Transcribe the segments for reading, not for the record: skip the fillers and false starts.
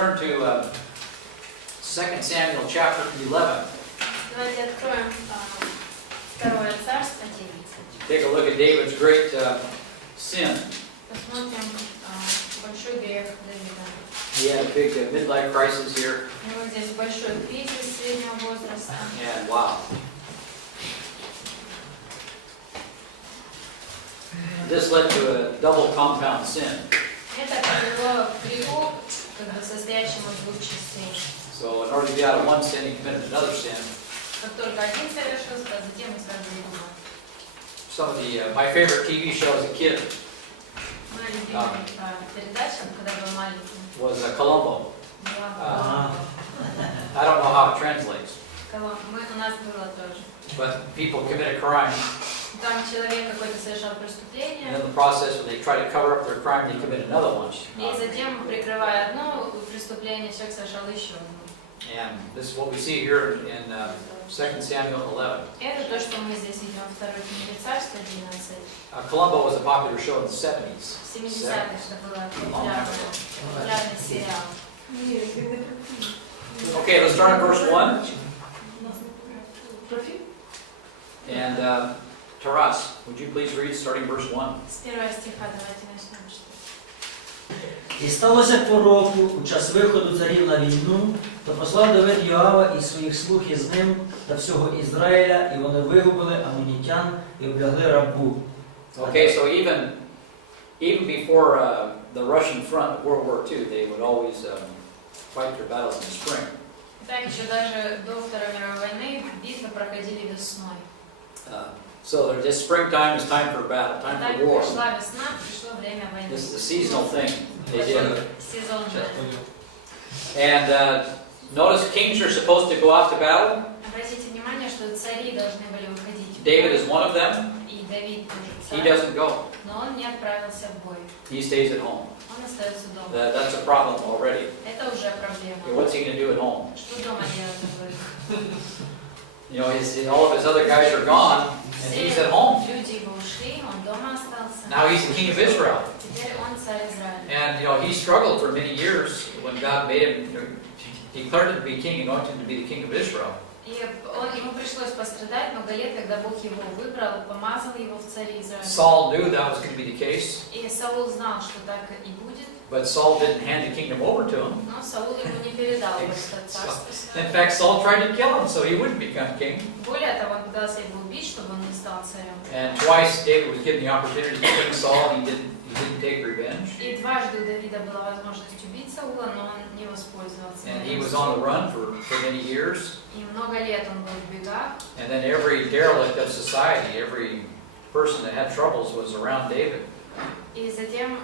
turn to 2 Samuel chapter 11. Давайте откроем Второе Царство 11. Take a look at David's great sin. Посмотрим большой грех Давида. He had a big midlife crisis here. У него здесь большой кризис среднего возраста. And wow. This led to a double compound sin. Это привело к греху, состоящему из двух частей. So in order to get out of one sin, he committed another sin. Как только один совершился, а затем и сразу другой. Some of the my favorite TV show as a kid Моя любимая передача, когда был маленький, was Columbo. была I don't know how it translates, у нас было тоже. but people commit a crime, Там человек какой-то совершал преступление, and in the process, when they try to cover up their crime, they commit another one. и затем, прикрывая одно преступление, человек совершал еще одно. And this is what we see here in 2 Samuel 11. Это то, что мы здесь видим во второй книге Царства 11. Columbo was a popular show in the 70s. В 70-х это было популярный сериал. Okay, let's start at verse 1. And Taras, would you please read starting verse 1? С первого стиха давайте начнем читать. І сталося по року, у час виходу царів на війну, то послав Давид Йоава і своїх слуг із ним та всього Ізраїля, і вони вигубили амонітян і облягли рабу. Okay, so even before the Russian front of World War II, they would always fight their battles in the spring. Так, еще даже до Второй мировой войны битвы проходили весной. So just springtime is time for battle, time Так, for war. пришла весна, пришло время войны. This is a seasonal thing they did. Сезонное. And notice kings are supposed to go out to battle. Обратите внимание, что цари должны были выходить. David is one of them. И Давид He тоже царь, doesn't go. но он не отправился в бой. He stays at home. Он остается дома. That's a problem already. Это уже проблема. Okay, what's he going to do at home? Что дома делать? You know, all of his other guys are gone, and he's at home. Люди его ушли, он дома остался. Now he's the king of Israel. Теперь он царь Израиля. And, you know, he struggled for many years when God made him, declared him to be king, anointed him to be the king of Israel. И ему пришлось пострадать много лет, когда Бог его выбрал, помазал его в царе Израиля. Saul knew that was going to be the case, И Саул знал, что так и будет, but Saul didn't hand the kingdom over to him. но Саул ему не передал это царство. In fact, Saul tried to kill him so he wouldn't become king. Более того, он пытался его убить, чтобы он не стал царем. And twice David was given the opportunity to kill Saul, and he didn't take revenge. И дважды у Давида была возможность убить Саула, но он не воспользовался. And he was on the run for many years. И много лет он был в бегах. And then every derelict of society, every person that had troubles was around David. И затем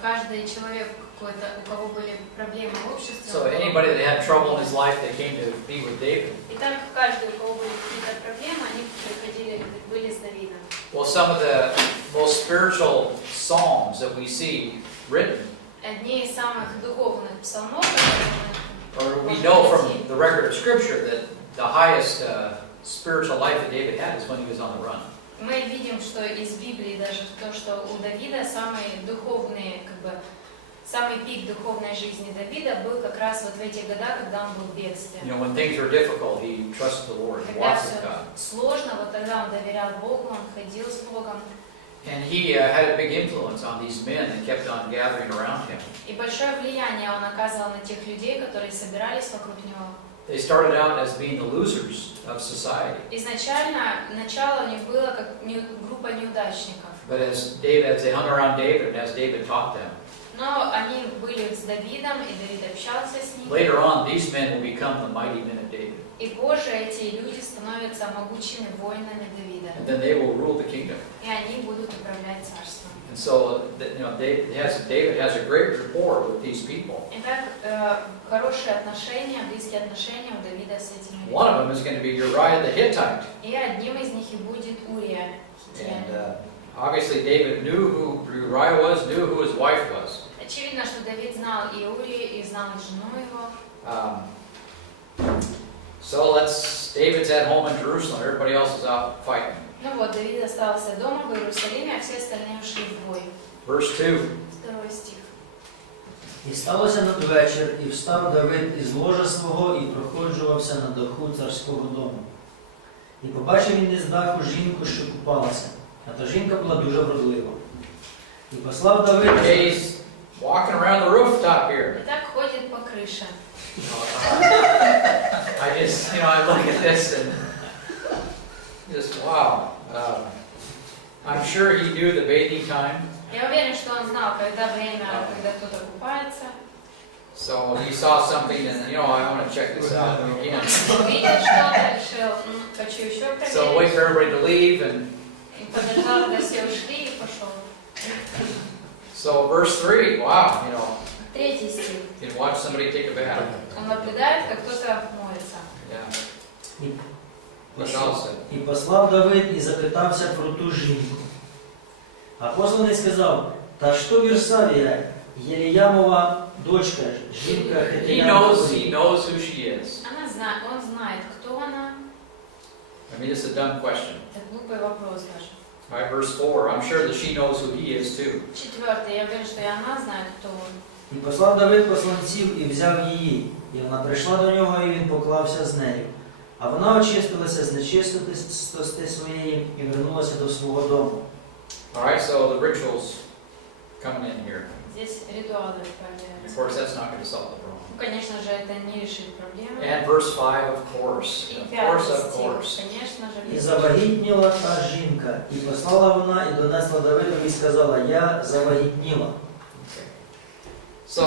каждый человек какой-то, у кого были проблемы в обществе. So anybody that had trouble in his life, they came to be with David. И так каждый, у кого были какие-то проблемы, они приходили, были с Давидом. Well, some of the most spiritual psalms that we see written, Одни из самых духовных псалмов, or we know from the record of Scripture that the highest spiritual life that David had is when he was on the run. мы видим, что из Библии даже то, что у Давида самые духовные, самый пик духовной жизни Давида был как раз вот в эти года, когда он был в бегстве. You know, when things were difficult, he trusted the Lord, he Когда walked все with God. сложно, вот тогда он доверял Богу, он ходил с Богом. And he had a big influence on these men that kept on gathering around him. И большое влияние он оказывал на тех людей, которые собирались вокруг него. They started out as being the losers of society. Изначально начало у них было как группа неудачников. But as they hung around David, and as David taught them, Но они были с Давидом, и Давид общался с ними. later on, these men will become the mighty men of David. И позже эти люди становятся могучими воинами Давида. And then they will rule the kingdom. И они будут управлять царством. And so, you know, David has a great rapport with these people. Итак, хорошие отношения, близкие отношения у Давида с этими людьми. One of them is going to be Uriah the Hittite. И одним из них и будет Урия. And obviously, David knew who Uriah was, knew who his wife was. Очевидно, что Давид знал и Урию, и знал жену его. So David's at home in Jerusalem, everybody else is out fighting. Ну вот, Давид остался дома в Иерусалиме, а все остальные ушли в бой. Verse 2. Второй стих. І сталося надвечір, і встав Давид із ложа свого, і проходжувався на даху царського дому. І побачив він із даху жінку, що купалася, а та жінка була дуже вродлива. І послав Давид... He's walking around the rooftop here. И так ходит по крыше. I just, I look at this and just, wow. I'm sure he knew the bathing time. Я уверен, что он знал, когда время, когда кто-то купается. So he saw something and, I want to check this out again. Увидел что-то, решил, хочу еще проверить. So wait for everybody to leave and... И подождал, когда все ушли, и пошел. So verse 3, wow, 3 стих. you can watch somebody take a bath. Он наблюдает, как кто-то моется. Yeah. Пожалуйста. І послав Давид і запитався про ту жінку. А посланий сказав, та що Вірсавія, Єліямова дочка, жінка He Хетиянова. knows who she is. Он знает, кто она. I mean, it's a dumb question. Это глупый вопрос даже. All right, verse 4, I'm sure that she knows who he is too. 4. Я уверен, что и она знает, кто он. І послав Давид посланців і взяв її. І вона прийшла до нього, і він поклався з нею. А вона очистилася з нечистості своєї і вернулася до свого дому. All right, so the rituals coming in here. Здесь ритуалы Of проверяются. course, that's not going to solve the problem. Конечно же, это не решит проблему. And verse 5, of course. И Of 5 course. стих, конечно же. І завагітніла та жінка. І послала вона, і донесла Давидові, і сказала, я завагітніла. Okay. So,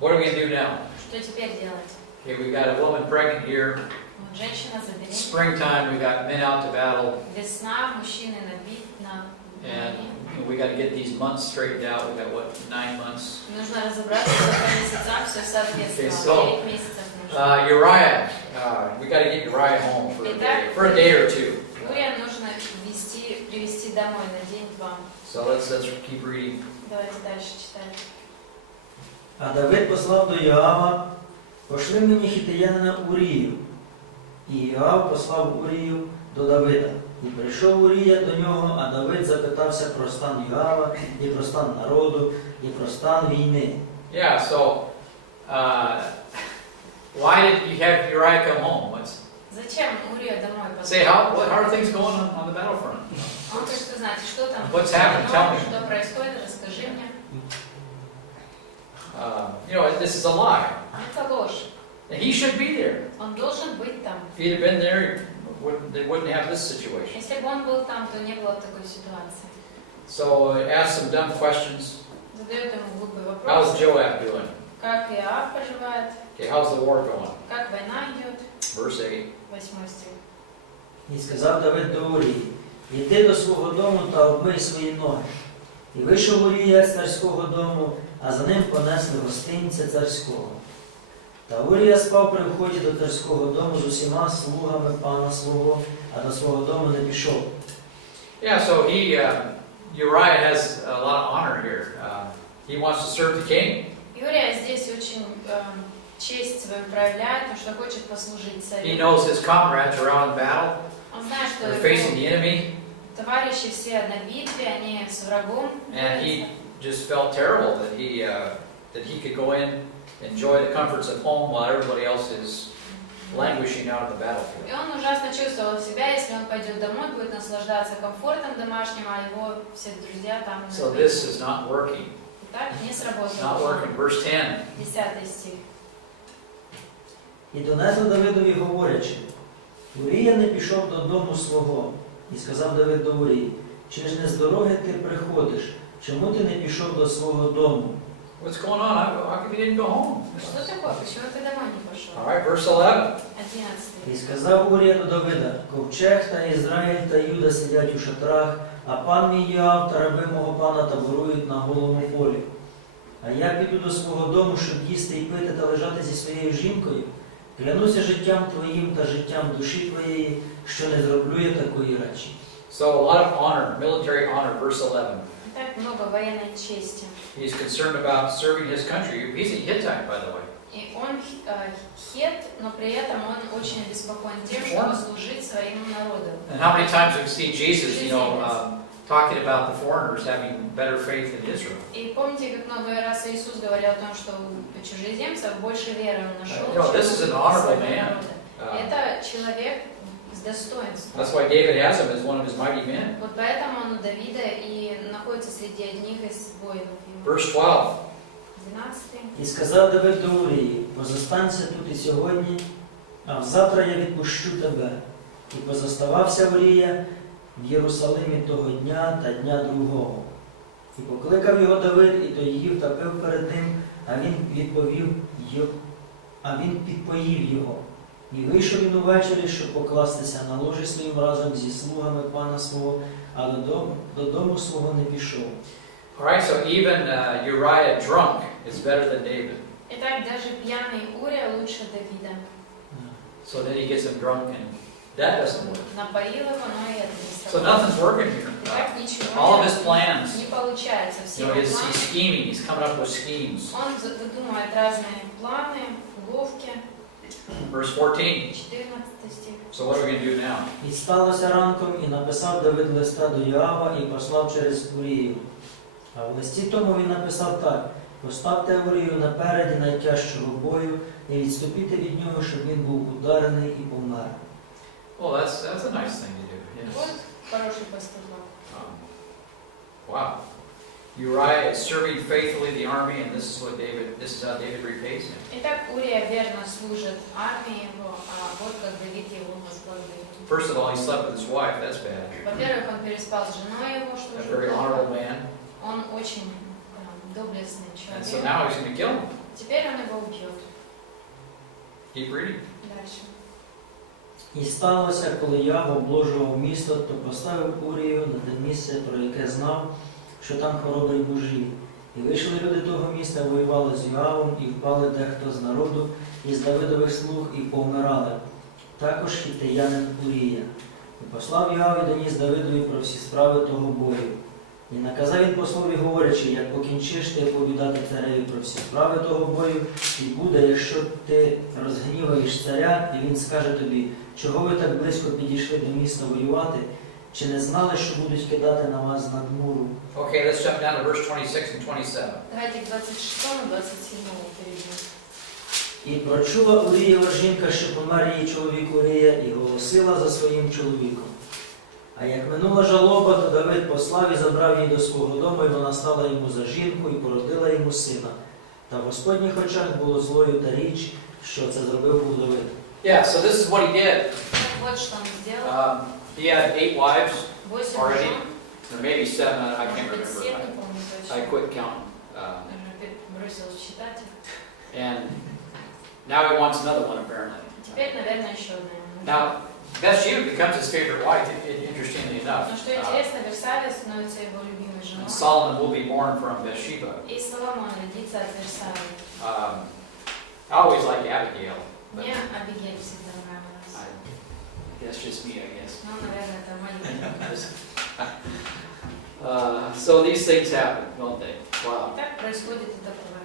what are we going to do now? Что теперь делать? Okay, we got a woman pregnant here. Вот женщина забеременела. Springtime, we got men out to battle. Весна, мужчины на And we got to get these months straightened out. We got, 9 months? Нужно разобраться, что по месяцам все соответствовало. 9 месяцев нужно. Uriah, we got to get Uriah home for a day or two. Урия нужно привести домой на день-два. So let's keep reading. Давайте дальше читать. А Давид послав до Йоава, пошли мені хітеянина Урію. І Йоав послав Урію до Давида. І прийшов Урія до нього, а Давид запитався про стан Йоава, і про стан народу, і про стан війни. Yeah, so why did you have Uriah come home? Зачем Урия домой Say, послал? how are things going on the battlefront? Он хочет узнать, что там, What's happened? Tell me. что происходит, расскажи мне. This is a lie. Это ложь. And he should be there. Он должен быть там. If he'd have been there, they wouldn't have this situation. Если бы он был там, то не было такой ситуации. So ask some dumb questions. Задает ему глупый How's вопрос. Joab doing? Как Иоав поживает? Okay, how's the war going? Как война идет? Verse 8. 8 стих. І сказав Давид до Урії, іди до свого дому та обмий свої ноги. І вийшов Урія з царського дому, а за ним понесли гостинця царського. Та Урія спав при вході до царського дому з усіма слугами пана свого, а до свого дому не пішов. Yeah, so Uriah has a lot of honor here. He wants to serve the king. Юрия здесь очень честь свою проявляет, потому что хочет послужить He царю. knows his comrades are out in battle. Он знает, что They're facing the его enemy. товарищи все на битве, они с врагом. And he just felt terrible that he could go in, enjoy the comforts of home while everybody else is languishing out on the battlefield. И он ужасно чувствовал себя, если он пойдет домой, будет наслаждаться комфортом домашним, а его все друзья там. So this is not working. Так, не It's not сработало. working. Verse 10. 10 стих. І донесли Давидові, говорячи, Урія не пішов додому свого. І сказав Давид до Урії, чи ж не з дороги ти приходиш? Чому ти не пішов до свого дому? What's going on? How come you didn't go home? Что такое? Почему ты домой не пошел? All right, verse 11. 11. І сказав Урія до Давида, ковчег та Ізраїль та Юда сидять у шатрах, а пан мій Йоав та раби мого пана таборують на голому полі. А я піду до свого дому, щоб їсти і пити та лежати зі своєю жінкою. Клянуся життям твоїм та життям душі твоєї, що не зроблю я такої речі. So a lot of honor, military honor, verse 11. Так много военной чести. He's concerned about serving his country. He's a Hittite, by the way. И он хет, но при этом он очень обеспокоен тем, чтобы служить своему народу. And how many times we've seen Jesus, talking about the foreigners having better faith in Israel. И помните, как много раз Иисус говорил о том, что у чужеземцев больше веры он нашел, You know, this is an honorable своего man. народа. Это человек с достоинством. That's why David has him as one of his mighty men. Вот поэтому он у Давида и находится среди одних из воинов его. Verse 12. 12. І сказав Давид до Урії: позостанься тут і сьогодні, а завтра я відпущу тебе. І позоставався Урія в Єрусалимі того дня та дня другого. І покликав його Давид, і той їв та пив перед ним, а він підпоїв його. І вийшов він увечері, щоб покластися на ложі своїм разом зі слугами пана свого, а додому свого не пішов. All right, so even Uriah drunk is better than David. Итак, даже пьяный Урия лучше Давида. So then he gets him drunk, and that doesn't work. Напоил его, но и это не So сработало. nothing's working here. Итак, ничего All of his plans, не получается. Все you know, его he's планы. scheming, he's coming up with schemes. Он выдумывает разные планы, уловки. Verse 14. 14 стих. So what are we going to do now? І сталося ранком, і написав Давид листа до Йоава, і послав через Урію. А в листі тому він написав так: поставте Урію напереді найтяжчого бою, і відступіть від нього, щоб він був ударений і помер. Well, that's a nice thing to do. Yes. Вот хороший поступок. Wow. Uriah is serving faithfully the army, and this is how David repays him. Итак, Урия верно служит армии его, а вот как Давид его возблагодарил. First of all, he slept with his wife. That's bad. Во-первых, он переспал с женой его, что A уже very honorable man. он очень доблестный And so человек. now he's going to kill him. Теперь он его убьет. Keep reading. Дальше. І сталося, коли Йоав обложував місто, то поставив Урію на те місце, про яке знав, що там хоробрі мужі. І вийшли люди того міста, воювали з Йоавом, і впали дехто з народу, із Давидових слуг, і повмирали. Також хіттеянин Урія. І послав Йоав і доніс Давидові про всі справи того бою. І наказав він послові, говорячи: як покінчиш ти оповідати цареві про всі справи того бою, і буде, якщо ти розгніваєш царя, і він скаже тобі: чого ви так близько підійшли до міста воювати, чи не знали, що будуть кидати на вас з надмуру? Okay, let's jump down to verse 26 and 27. Давайте к 26 и 27 перейдем. І прочула Урієва жінка, що помер її чоловік Урія, і голосила за своїм чоловіком. А як минула жалоба, то Давид послав і забрав її до свого дому, і вона стала йому за жінку, і породила йому сина. Та в Господніх очах було злою та річ, що це зробив був Давид. Yeah, so this is what he did. Вот что он сделал. He had 8 wives, 8 already. жен, or maybe 7, I может can't быть 7, remember. не помню I точно. quit counting. Уже бросилась считать их. And now he wants another one, apparently. Теперь, наверное, еще одна. Now, Bathsheba becomes his favorite wife, interestingly enough. Но что интересно, Версавия становится его любимой женой. And Solomon will be born from Bathsheba. И Соломон родится от Версавии. I always like Abigail. But Мне Абигель всегда нравилась. that's just me, I guess. Ну, наверное, это моя. So these things happen, don't they? Wow. И так происходит и такое.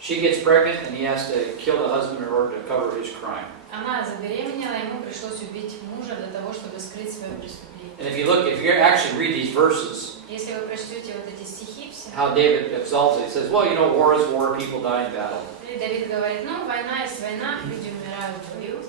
She gets pregnant and he has to kill the husband in order to cover his crime. Она забеременела, ему пришлось убить мужа для того, чтобы скрыть свое преступление. And if you actually read these verses, Если вы прочтете вот эти стихи все, how David exalts it, he says, well, you know, war is war, people die in battle. и Давид говорит, ну, война есть война, люди умирают в бою.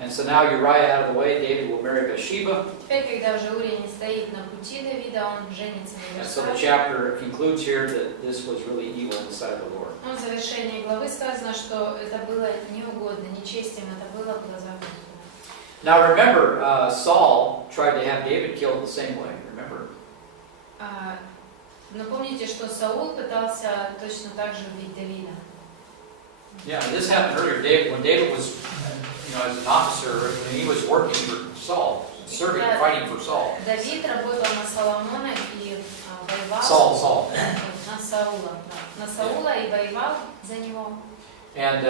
And so now Uriah out of the way, David will marry Bathsheba. Теперь, когда уже Урия не стоит на пути Давида, он женится на And so the Версавии. chapter concludes here that this was really evil in the sight of the Lord. Но в завершении главы сказано, что это было неугодно, нечестием, это было в глазах Господа. Now remember, Saul tried to have David killed the same way. Remember? Но помните, что Саул пытался точно так же убить Давида. Yeah, this happened earlier. When David was, as an officer, when he was working for Saul, serving, fighting for Saul. Давид работал на Соломона и воевал. Saul. На Саула. На Саула и воевал за него. And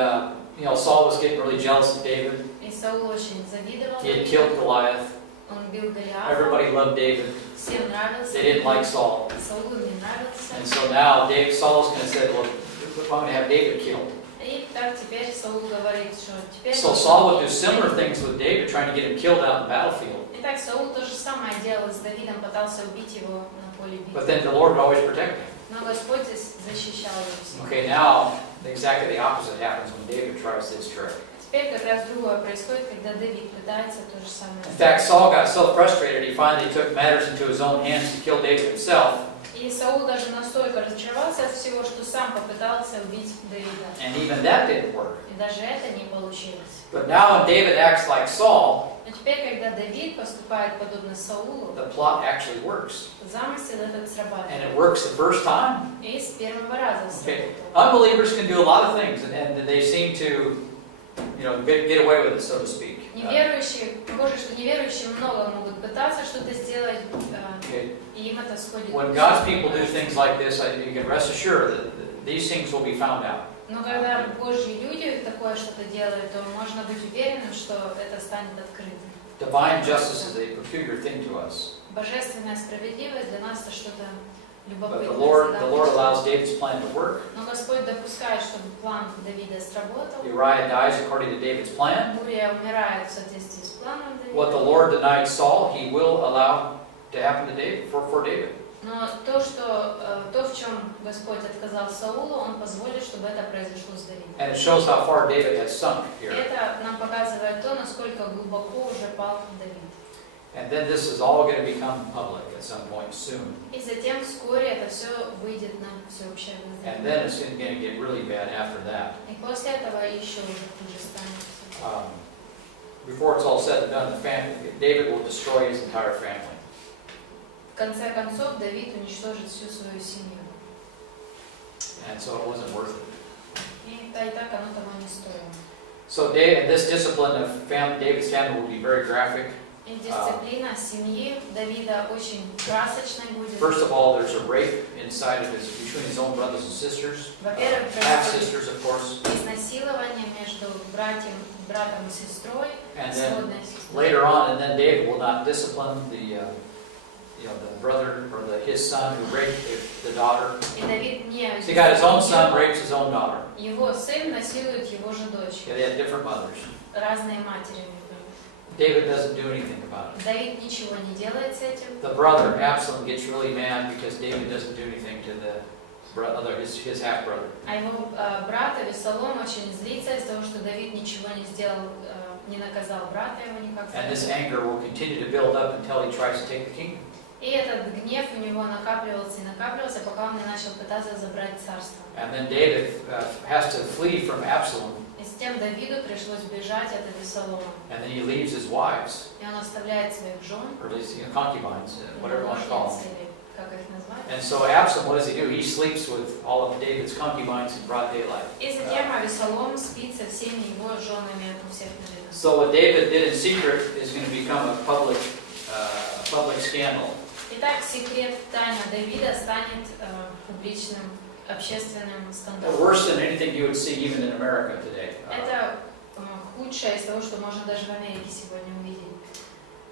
Saul was getting really jealous of David. И Саул очень завидовал. He had killed Goliath. Он бил Голиафа. Everybody loved David. Всем нравился. They didn't like Saul. Saul не нравился. And so now Saul's going to say, well, I'm going to have David killed. И так теперь Саул говорит, что теперь... So Saul would do similar things with David, trying to get him killed out in the battlefield. И Итак, Саул то же самое делал с Давидом, пытался убить его на поле But битвы. then the Lord would always protect him. Но Господь защищал его всегда. Okay, now exactly the opposite happens when David tries this trick. Теперь как раз другое происходит, когда Давид пытается то же самое In fact, сделать. Saul got so frustrated he finally took matters into his own hands to kill David himself. И Саул даже настолько разочаровался от всего, что сам попытался убить Давида. And even that didn't work. И даже это не получилось. But now when David acts like Saul, Но теперь, когда Давид поступает подобно Саулу, the plot actually works. замысел этот And it срабатывает. works the first time. И с первого раза Okay. сработало. Unbelievers can do a lot of things, and they seem to, get away with it, so to speak. Неверующие, похоже, что неверующие много могут пытаться что-то сделать, Okay. и им это сходит. When God's people do things like this, you can rest assured that these things will be found out. Но когда Божьи люди такое что-то делают, то можно быть уверенным, что это станет открытым. Divine justice is a peculiar thing to us. Божественная справедливость для нас это что-то But любопытное. the Lord всегда. allows David's plan to work. Но Господь допускает, чтобы план Давида сработал. Uriah dies according to David's plan. Урия умирает в соответствии с планом What the Давида. Lord denied Saul, He will allow to happen to David for David. Но то, в чем Господь отказал Саулу, Он позволит, чтобы это произошло с Давидом. And it shows how far David has sunk here. Это нам показывает то, насколько глубоко уже пал Давид. And then this is all going to become public at some point soon. И затем вскоре это все выйдет на всеобщее And обозрение. then it's going to get really bad after that. И после этого еще уже хуже станет. Before it's all said and done, David will destroy his entire family. В конце концов, Давид уничтожит всю свою семью. And so it wasn't worth it. И так оно того не стоило. So this discipline of David's family will be very graphic. И дисциплина семьи Давида очень красочной будет. First of all, there's a rape between his own brothers and sisters. Во-первых, Half происходит sisters, of course. изнасилование между братом и сестрой, And then сводной сестрой. later on, and then David will not discipline the brother or his son who raped the daughter. И Давид не So he got his own son rapes his own daughter. Его сын насилует его же дочь. Yeah, they had different mothers. Разные матери. David doesn't do anything about it. Давид ничего не делает с этим. The brother Absalom gets really mad because David doesn't do anything to his half brother. А его брат Авесолом очень злится из-за того, что Давид ничего не сделал, не наказал брата его никак. And this anger will continue to build up until he tries to take the kingdom. И этот гнев у него накапливался и накапливался, пока он не начал пытаться забрать царство. And then David has to flee from Absalom. И с тем Давиду пришлось бежать от Авесолома. And then he leaves his wives, И он оставляет своих жен, or at least concubines, whatever you want to call them. наложниц, или как их назвать. And so Absalom, what does he do? He sleeps with all of David's concubines in broad daylight. И затем Авесолом спит со всеми его женами у всех на виду. So what David did in secret is going to become a public scandal. Итак, секрет тайна Давида станет публичным, общественным скандалом. Worse than anything you would see even in America today. Это худшее из того, что можно даже в Америке сегодня увидеть.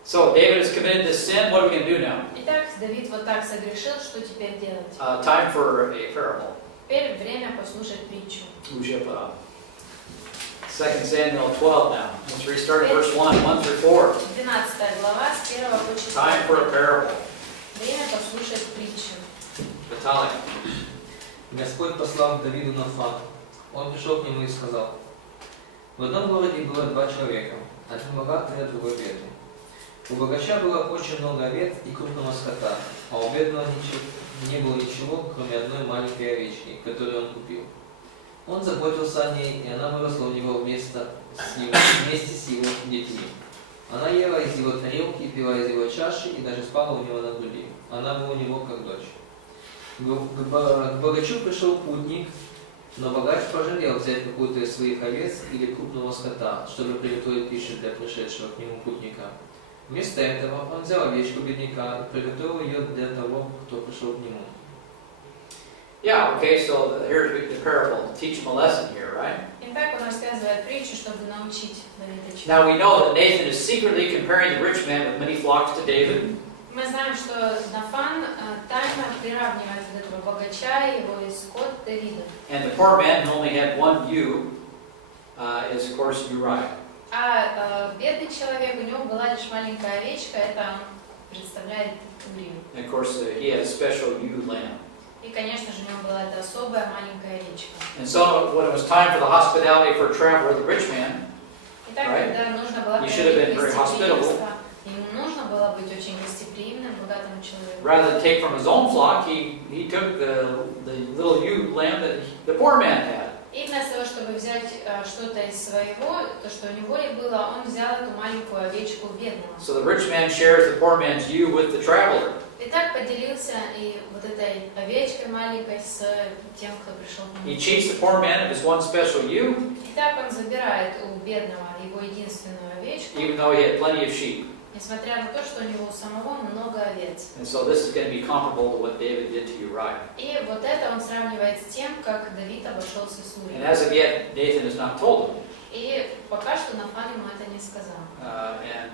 So David has committed this sin. What are we going to do now? Итак, Давид вот так согрешил, что теперь делать? Time for a parable. Теперь время послушать притчу. 2 Samuel 12 now. Let's restart at verse 1 through 4. 12 глава, с 1 по 4. Time for a parable. Время послушать притчу. Vitaly. Господь послал к Давиду Нафан. Он пришел к нему и сказал: в одном городе было два человека, один богатый, а другой бедный. У богача было очень много овец и крупного скота, а у бедного не было ничего, кроме одной маленькой овечки, которую он купил. Он заботился о ней, и она выросла у него вместе с его детьми. Она ела из его тарелки, пила из его чаши и даже спала у него на груди. Она была у него как дочь. К богачу пришел путник, но богач пожалел взять какую-то из своих овец или крупного скота, чтобы приготовить пищу для пришедшего к нему путника. Вместо этого он взял овечку бедняка и приготовил ее для того, кто пришел к нему. Yeah, okay, so here's the parable. Teach him a lesson here, right? Итак, он рассказывает притчу, чтобы научить Давида чему. Now we know that Nathan is secretly comparing the rich man with many flocks to David. Мы знаем, что Нафан тайно приравнивает этого богача и его скот Давида. And the poor man who only had one ewe is, of course, Uriah. А бедный человек, у него была лишь маленькая овечка, это представляет Урию. And of course, he had a special ewe lamb. И, конечно же, у него была эта особая маленькая овечка. And so when it was time for the hospitality for a traveler, the rich man, Итак, Right. когда нужно было You should have been проявить very hospitable. гостеприимство, ему нужно было быть очень гостеприимным, богатым человеком. rather than take from his own flock, he took the little ewe lamb that the poor man had. И вместо того, чтобы взять что-то из своего, то, что у него и было, он взял эту маленькую овечку бедного. So the rich man shares the poor man's ewe with the traveler. И так поделился и вот этой овечкой маленькой с тем, кто пришел к He нему. cheats the poor man of his one special ewe, И так он забирает у бедного его единственную овечку, even though he had plenty of sheep. несмотря на то, что у него у самого много овец. And so this is going to be comparable to what David did to Uriah. И вот это он сравнивает с тем, как Давид обошелся с And Урией. as of yet, Nathan has not told him. И пока что Нафан ему это не сказал. And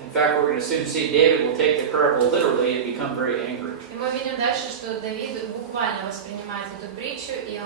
in fact, we're going to soon see David will take the parable literally and become very angry. И мы видим дальше, что Давид буквально воспринимает эту притчу, и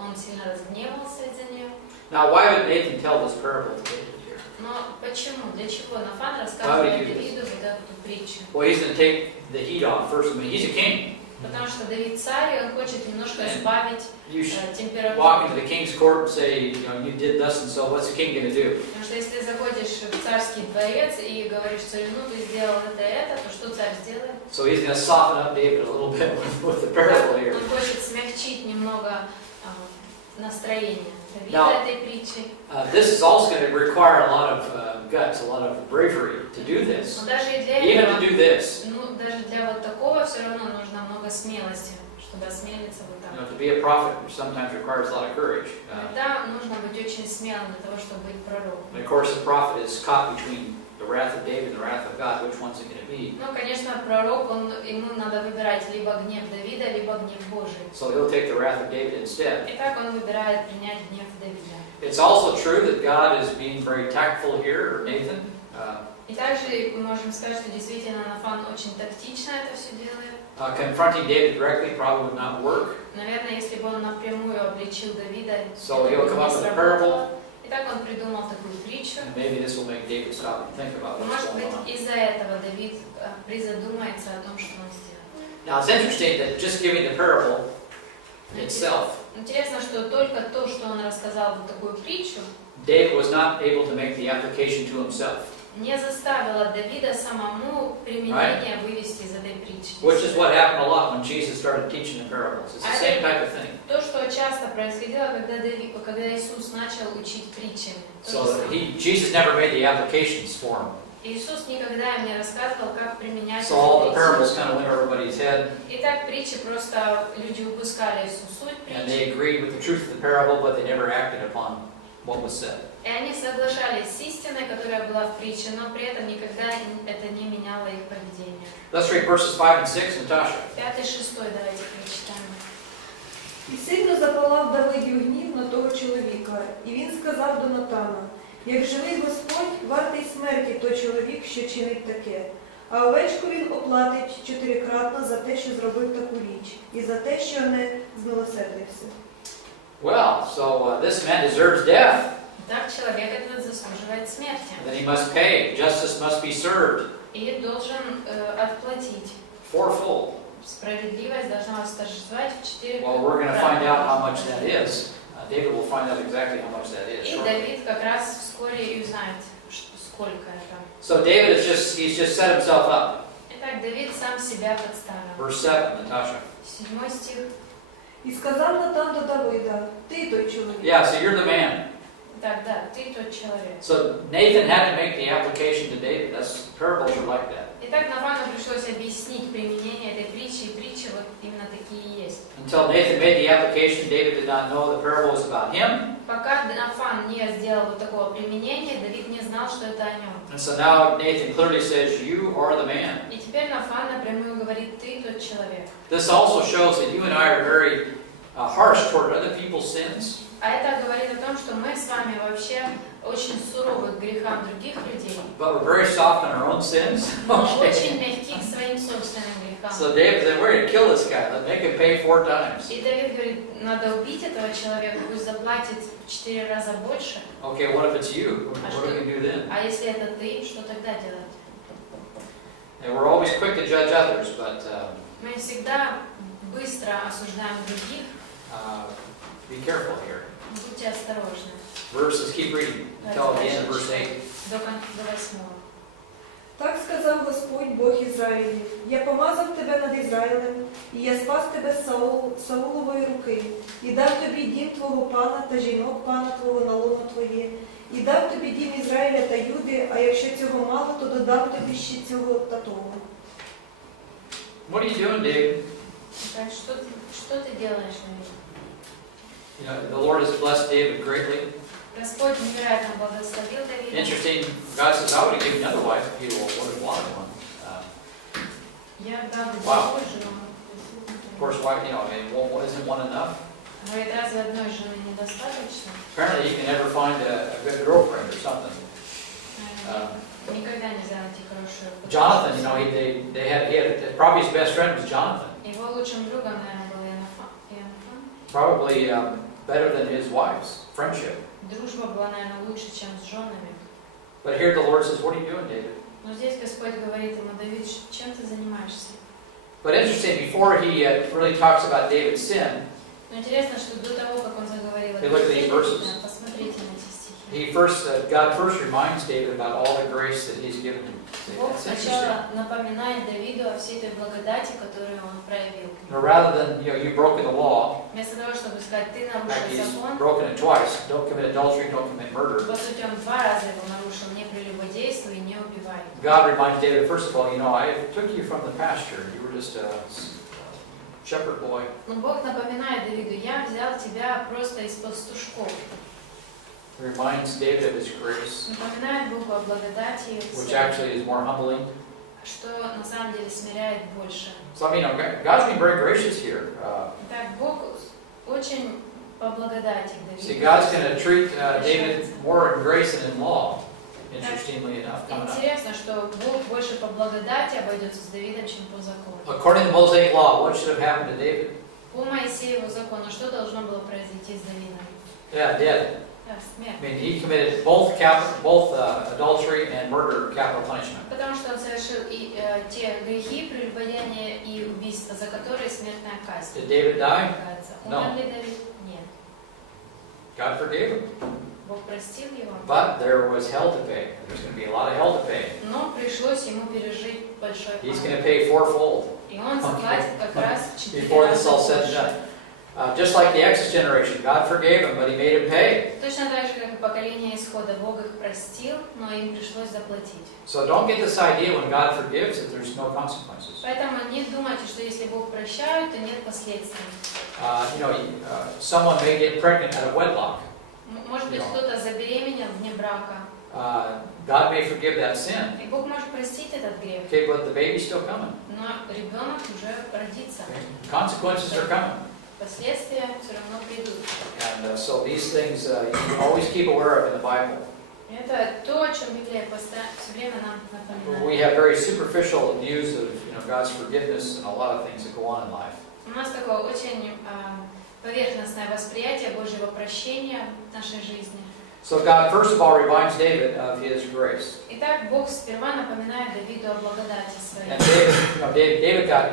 он сильно разгневался из-за нее. Now, why would Nathan tell this parable to David here? Но почему? Для чего Нафан Why рассказывает would he do Давиду вот эту притчу? Well, he's going to take the heat off first. I mean, he's a king. Потому что Давид царь, и он хочет немножко сбавить You should walk температуру. into the king's court and say, you did thus and so. What's the king going to do? Потому что если ты заходишь в царский дворец и говоришь царю, ну ты сделал это, то что царь сделает? So he's going to soften up David a little bit with the parable here. Он хочет смягчить немного настроение Now, Давида этой притчи. This is also going to require a lot of guts, a lot of bravery to do this. Но даже и для Even этого, to do this, ну даже для вот такого все равно нужно много смелости, чтобы осмелиться вот you так. know, to be a prophet sometimes requires a lot of courage. Иногда нужно быть очень смелым для того, чтобы быть пророком. And of course, the prophet is caught between the wrath of David and the wrath of God. Which one's it going to be? Ну, конечно, пророк, ему надо выбирать либо гнев Давида, либо гнев Божий. So he'll take the wrath of David instead. И так он выбирает принять гнев Давида. It's also true that God is being very tactful here, or Nathan. И также мы можем сказать, что действительно Нафан очень тактично это все делает. Confronting David directly probably would not work. Наверное, если бы он напрямую обличил Давида, So это he'll бы come не up with a сработало. И так он придумал такую притчу. And maybe this will make David stop and think about what's Может going быть, on. из-за этого Давид призадумается о том, что он сделал. Now it's interesting that just giving the parable itself, Интересно, что только то, что он рассказал вот такую притчу, David was not able to make the application to himself, не заставило Давида самому применение вывести из этой притчи. which is what happened a lot when Jesus started teaching the parables. It's the same type of thing. То, что часто происходило, когда Иисус начал учить притчами. То же So самое. Jesus never made the applications for him. Иисус никогда им не рассказывал, как применять So all the эти parables притчи. kind of went over everybody's head, Итак, притчи просто люди упускали суть and притчи, they agreed with the truth of the parable, but they never acted upon what was said. и они соглашались с истиной, которая была в притче, но при этом никогда это не меняло их поведение. Let's read verses 5 and 6, Natasha. 5-6, давайте прочитаем. І сильно запалав Давидів гнів на того чоловіка, і він сказав до Натана: як живий Господь, вартий смерті той чоловік, що чинить таке. А овечку він оплатить 4-кратно за те, що зробив таку річ, і за те, що не змилосердився. Well, so this man deserves death. Так, человек этот заслуживает смерти. Then he must pay. Justice must be served И должен отплатить. fourfold. Справедливость должна восторжествовать в 4 Well, we're going to find out how much that is. David will find out exactly how much that is. И shortly. Давид как раз вскоре и узнает, сколько это. So David he's just set himself up. Итак, Давид сам себя подставил. Verse 7, Natasha. 7 стих. І сказав Натан до Давида: ти той чоловік. Yeah, so you're the man. Так, да, ты тот человек. So Nathan had to make the application to David. Parables are like that. Итак, Нафану пришлось объяснить применение этой притчи, и притчи вот именно такие и есть. Until Nathan made the application, David did not know the parable was about him. Пока Нафан не сделал вот такого применения, Давид не знал, что это о нем. And so now Nathan clearly says, you are the man. И теперь Нафан напрямую говорит: ты тот человек. This also shows that you and I are very harsh toward other people's sins. А это говорит о том, что мы с вами вообще очень суровы к грехам других людей, but we're very soft on our own sins. но Okay. очень мягки к своим собственным грехам. So David said, we're going to kill this guy. Let's make him pay 4 times. И Давид говорит, надо убить этого человека, пусть заплатит в 4 раза больше. Okay, what if it's you? What are we going to do then? А если это ты, что тогда делать? And we're always quick to judge others, but Мы всегда быстро осуждаем других. be careful here. Будьте осторожны. Verses, keep reading until the end of verse 8. До 8. Так сказав Господь Бог Ізраїлів: я помазав тебе над Ізраїлем, і я спас тебе з Саулової руки, і дав тобі дім твого пана та жінок пана твого на лоно твоє, і дав тобі дім Ізраїля та Юди, а якщо цього мало, то додам тобі ще цього та того. What are you doing, David? Так, что ты делаешь, Давид? You know, the Lord has blessed David greatly. Господь невероятно благословил Давида. Interesting, God says, I would have given another wife if he would have wanted one. Я дал бы Wow. другую жену. Of course, why, you know, I mean, isn't one enough? Говорит, разве одной жены недостаточно? Apparently, you can never find a good girlfriend or something. Никогда нельзя найти хорошую. Jonathan, you know, they had probably his best friend was Jonathan. Его лучшим другом, наверное, был Иоаннафан. Probably better than his wife's friendship. Дружба была, наверное, лучше, чем с женами. But here the Lord says, what are you doing, David? Но здесь Господь говорит ему: Давид, чем ты занимаешься? But interesting, before he really talks about David's sin, Но интересно, что до того, как он заговорил о Hey, look at these грехе verses. Давида, посмотрите на эти стихи. God first reminds David about all the grace that he's given him. Бог That's interesting. сначала напоминает Давиду о всей той благодати, которую он проявил. Now, rather than, you know, you've broken the law, Вместо того, чтобы сказать, ты in fact, нарушил he's закон, broken it twice. Don't commit adultery, don't commit murder. по сути, он 2 раза его нарушил: не прелюбодействуй, не убивай. God reminds David, first of all, you know, I took you from the pasture. You were just a shepherd boy. Но Бог напоминает Давиду: я взял тебя просто из пастушков. He reminds David of his grace, Напоминает Богу о благодати, which actually is more humbling. что на самом деле смиряет больше. So, I mean, you know, God's being very gracious here. Итак, Бог очень по благодати к See, Давиду. God's going to treat David more in grace than in law, interestingly enough. Coming up. Интересно, что Бог больше по благодати обойдется с Давидом, чем по закону. According to the Mosaic law, what should have happened to David? По Моисееву закону что должно было произойти с Давидом? Yeah, dead. Да, I смерть. mean, he committed both adultery and murder, capital punishment. Потому что он совершил и те грехи, прелюбодеяние и убийство, за которые смертная казнь. Did David die? Умер ли Давид? Нет. God forgave him. Бог простил его. But there was hell to pay. There's going to be a lot of hell to pay. Но пришлось ему пережить большой He's план. going to pay fourfold И он заплатит как раз 4 before this раза all said and больше. done. Just like the Exodus generation, God forgave him, but He made him pay. Точно так же, как и поколение Исхода, Бог их простил, но им пришлось заплатить. So don't get this idea when God forgives that there's no consequences. Поэтому не думайте, что если Бог прощает, то нет последствий. Someone may get pregnant out of wedlock. Может быть, кто-то забеременел вне брака, God may forgive that sin. и Бог может простить этот грех, Okay, but the baby's still coming. но ребенок уже родится. Okay? Consequences are coming. Последствия все равно придут. And so these things you can always keep aware of in the Bible. Это то, о чем Библия все время нам напоминает. We have very superficial views of God's forgiveness and a lot of things that go on in life. У нас такое очень поверхностное восприятие Божьего прощения в нашей жизни. So God first of all reminds David of His grace. Итак, Бог сперва напоминает Давиду о благодати And своей.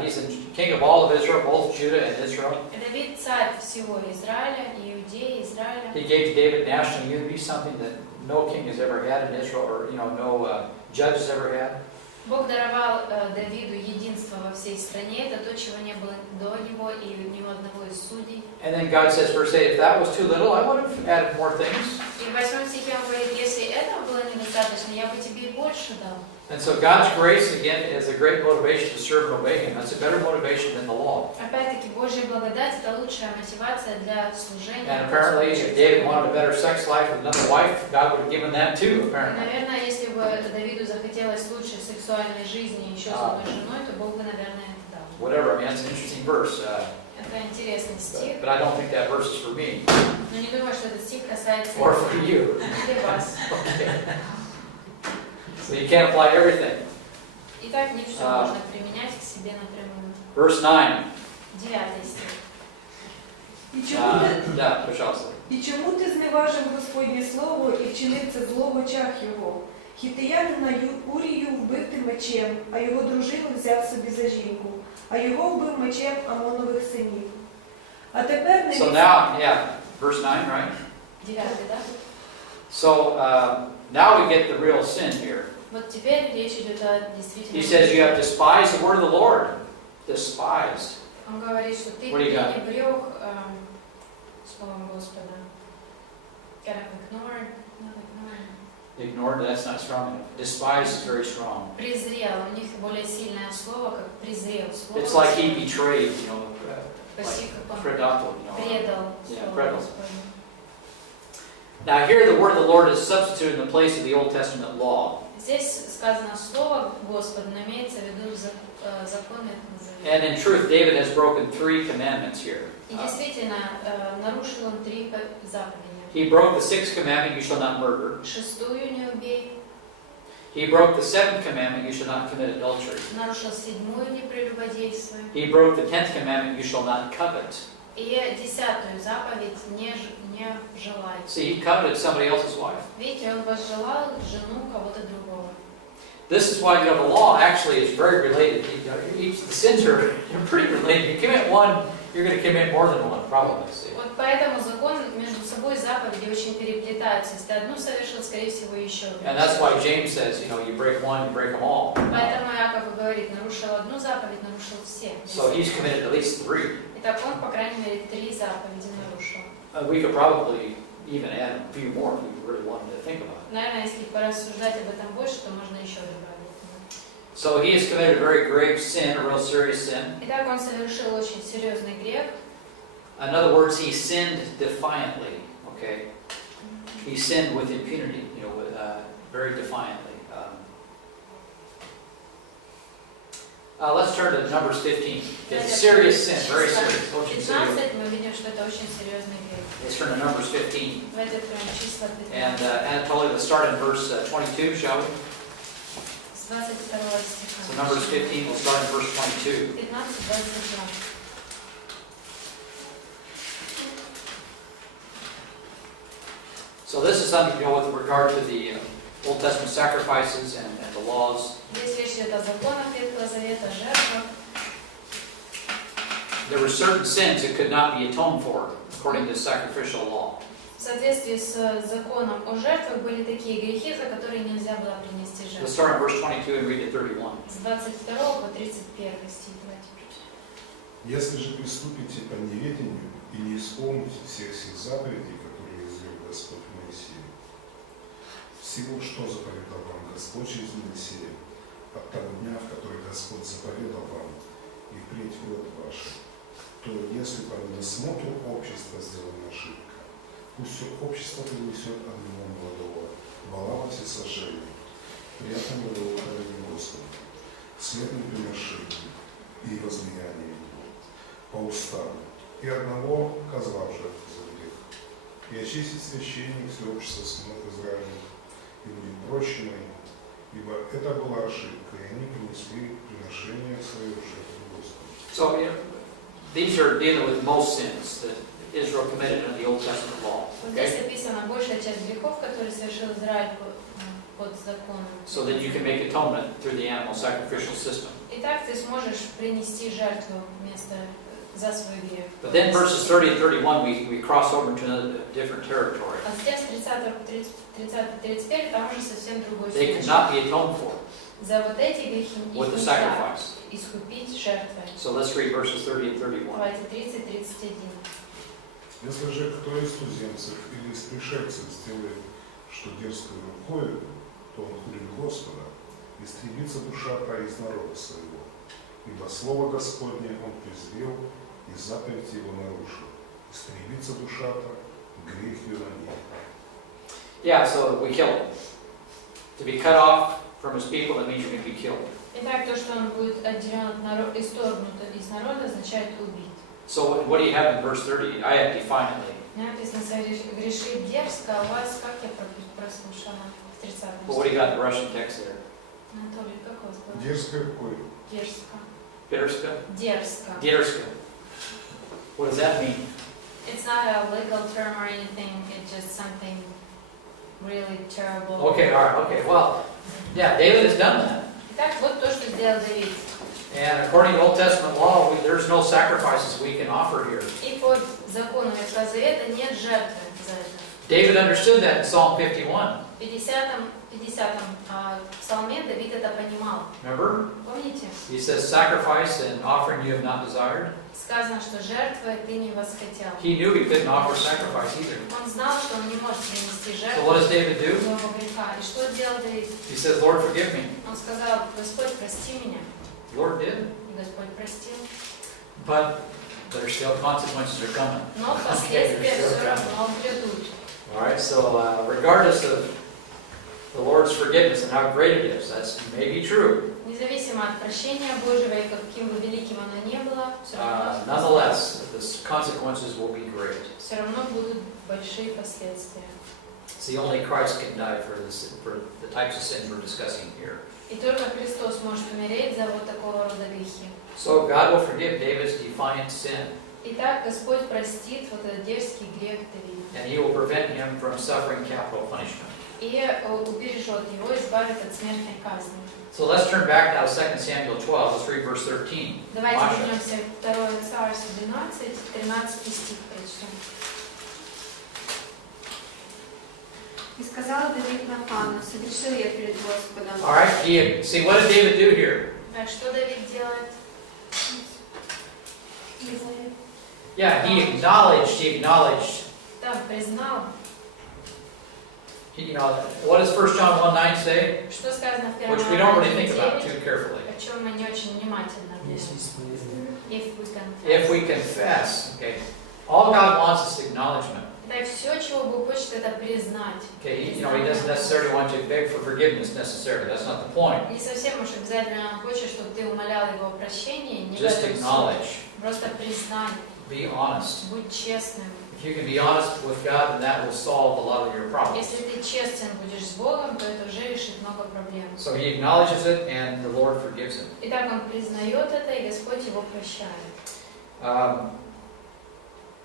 he's the king of all of Israel, both Judah and Israel. Давид царь всего Израиля, Иудеи, Израиля. He gave David national unity, something that no king has ever had in Israel, or no judge has ever had. Бог даровал Давиду единство во всей стране, это то, чего не было до него и ни у одного из судей. And then God says, verse 8, if that was too little, I would have added more things. И в 8 стихе он говорит: если этого было недостаточно, я бы тебе и больше дал. And so God's grace, again, is a great motivation to serve and obey Him. That's a better motivation than the law. Опять-таки, Божья благодать – это лучшая мотивация для служения. And apparently, if David wanted a better sex life with another wife, God would have given that too, apparently. Наверное, если бы Давиду захотелось лучшей сексуальной жизни еще с одной женой, то Бог бы, наверное, это дал. Whatever, I mean, that's an interesting verse. Это интересный интересный стих, but I don't think that verse is for me но не думаю, что этот стих касается or for you. для вас. Okay. So you can't apply everything. Итак, не все можно применять к себе напрямую. Verse 9. 9 стих. Да, пожалуйста. І чому ти зневажив Господнє слово і вчинив це зло в очах його? Хітеянина Урію вбив ти мечем, а його дружину взяв собі за жінку, а його вбив мечем Амонових синів. А тепер не So now, yeah, verse 9, right? 9, да? So now we get the real sin here. Вот теперь речь идет о He действительно. says you have despised the word of the Lord. Despised. Он говорит, что ты What do you got? пренебрег словом Господа. Kind of ignored. Not ignored. Ignored, that's not strong enough. Despised is very strong. Презрел. У них более сильное слово, как презрел. Слово It's like he betrayed, you know, почти как он predatory, you know. предал Yeah, слово предал. Господне. Now here the word of the Lord is substituted in the place of the Old Testament law. Здесь сказано слово Господа, но имеется в виду законы. And in truth, David has broken 3 commandments here. И действительно, нарушил он 3 заповеди. He broke the 6th commandment, you shall not murder. 6-ю не убей. He broke the 7th commandment, you shall not commit adultery. Нарушил 7-ю не прелюбодействуй. He broke the 10th commandment, you shall not covet. И 10-ю заповедь не желай. See, he coveted somebody else's wife. Видите, он возжелал жену кого-то другого. This is why, you know, the law actually is very related. The sins are pretty related. You commit one, you're going to commit more than one, probably. See? Вот поэтому закон между собой заповеди очень переплетаются. Если ты одну совершил, скорее всего, еще. And that's why James says, you know, you break one, you break them all. Поэтому Иаков говорит, нарушил одну заповедь, нарушил все. So he's committed at least 3. Итак, он, по крайней мере, 3 заповеди нарушил. We could probably even add a few more if we really wanted to think about it. Наверное, если порассуждать об этом больше, то можно еще добавить. So he has committed a very grave sin, a real serious sin. Итак, он совершил очень серьезный грех. In other words, he sinned defiantly. Okay, he sinned with impunity. You know, very defiantly. Let's turn to Numbers 15. It's a serious sin, very serious. Очень serious. 15 мы видим, что это очень серьезный грех. Let's turn to Numbers 15. Давайте откроем числа And 15. Anatoly, let's start in verse 22, shall we? С 22 стиха. So Numbers 15, we'll start in verse 22. 15, 22. So this is something, you know, with regard to the Old Testament sacrifices and the laws. Здесь речь идет о законах Ветхого Завета, жертвах. There were certain sins that could not be atoned for according to sacrificial law. В соответствии с законом о жертвах были такие грехи, за которые нельзя было принести Let's жертву. start in verse 22 and read to 31. С 22 по 31 стих. Давайте прочитаем. Если же приступите по неведению и не исполните всех сих заповедей, которые изрек Господь Моисею, всего, что заповедал вам Господь через Моисея, от того дня, в который Господь заповедал вам, и впредь в род ваш, то если по недосмотру общества сделана ошибка, пусть все общество принесет одного молодого вола во всесожжение, приятного благодарения Господу, следным приношением и возлиянием его, по уставу, и одного козла в жертву за грех, и очистит священник все общество сынов Израиля, и будет прощенный, ибо это была ошибка, и они принесли приношение свое в жертву Господу. So these are dealing with most sins that Israel committed under the Old Testament law. Вот здесь Okay? описана большая часть грехов, которые совершил Израиль под законом. So that you can make atonement through the animal sacrificial system. Итак, ты сможешь принести жертву вместо за свой грех. But then verses 30 and 31, we cross over into another different territory. А затем с 30-31 там уже совсем другой They could случай. not be atoned for За вот эти грехи их with the нельзя sacrifice. искупить жертвой. So let's read verses 30 and 31. Давайте 30-31. Если же кто из туземцев или из пришельцев сделает, что дерзкою рукою, то он хулит Господа, истребится душа та из народа своего. Ибо слово Господне он презрел, и заповедь его нарушил. Истребится душа-то, грех ее на ней. Yeah, so we kill him. To be cut off from his people, that means you're going to be killed. Итак, то, что он будет отделен от народа, исторгнут из народа, означает убит. So what do you have in verse 30? I have defiantly. Написано, грешит дерзко, а у вас, как я прослушала, в 30-м. But what do you got in the Russian text there? Анатолий, как у вас было? Дерзко какой? Дерзко. Dерзко? Дерзко. Dерзко. What does that mean? It's not a legal term or anything, it's just something really terrible. Okay, all right, okay. Well, yeah, David has done that. Итак, вот то, что сделал Давид. And according to Old Testament law, there's no sacrifices we can offer here. И по закону Ветхого Завета нет жертвы за это. David understood that in Psalm 51. В 50-м псалме Давид это понимал. Remember? Помните? He says, sacrifice and offering you have not desired. Сказано, что жертвы ты не восхотел. He knew he couldn't offer sacrifice either. Он знал, что он не может принести So жертву what does David do? своего греха. И что сделал Давид? He says, Lord, forgive me. Он сказал, Господь, прости меня. The Lord did. И Господь простил. But there are still consequences are coming. Но последствия все равно грядут. All right, so regardless of the Lord's forgiveness and how great it is, that may be true. Независимо от прощения Божьего и каким бы великим оно ни было, все равно, Nonetheless, the consequences will be great. все равно будут большие последствия. See, only Christ can die for the types of sins we're discussing here. И только Христос может умереть за вот такого рода грехи. So God will forgive David's defiant sin, Итак, Господь простит вот этот дерзкий грех Давида. and He will prevent him from suffering capital punishment. И убережет его, избавит от смертной казни. So let's turn back now to 2 Samuel 12. Let's read verse 13. Давайте Маша. вернемся к 2 Царству 12, 13 стих прочтем. И сказал Давид Нафану, согрешил я перед Господом. All right, see, what did David do here? Так, что Давид делает? Yeah, he acknowledged. Там признал. You know, what does 1 John 1:9 say? Что сказано в 1 Which we don't really think about 9, too carefully. о чем мы не очень внимательно Если думаем. исповедуем. If we If we confess, okay, all God wants is acknowledgement. Итак, все, чего Бог хочет, это признать. Okay, you know, He doesn't necessarily want you to beg for forgiveness necessarily. That's not the point. Не совсем уж обязательно Он хочет, чтобы ты умолял Его о прощении. Не в Just этом суть. acknowledge. Просто признай. Be honest. Будь честным. If you can be honest with God, then that will solve a lot of your problems. Если ты честен будешь с Богом, то это уже решит много проблем. So he acknowledges it, and the Lord forgives him. Итак, он признает это, и Господь его прощает.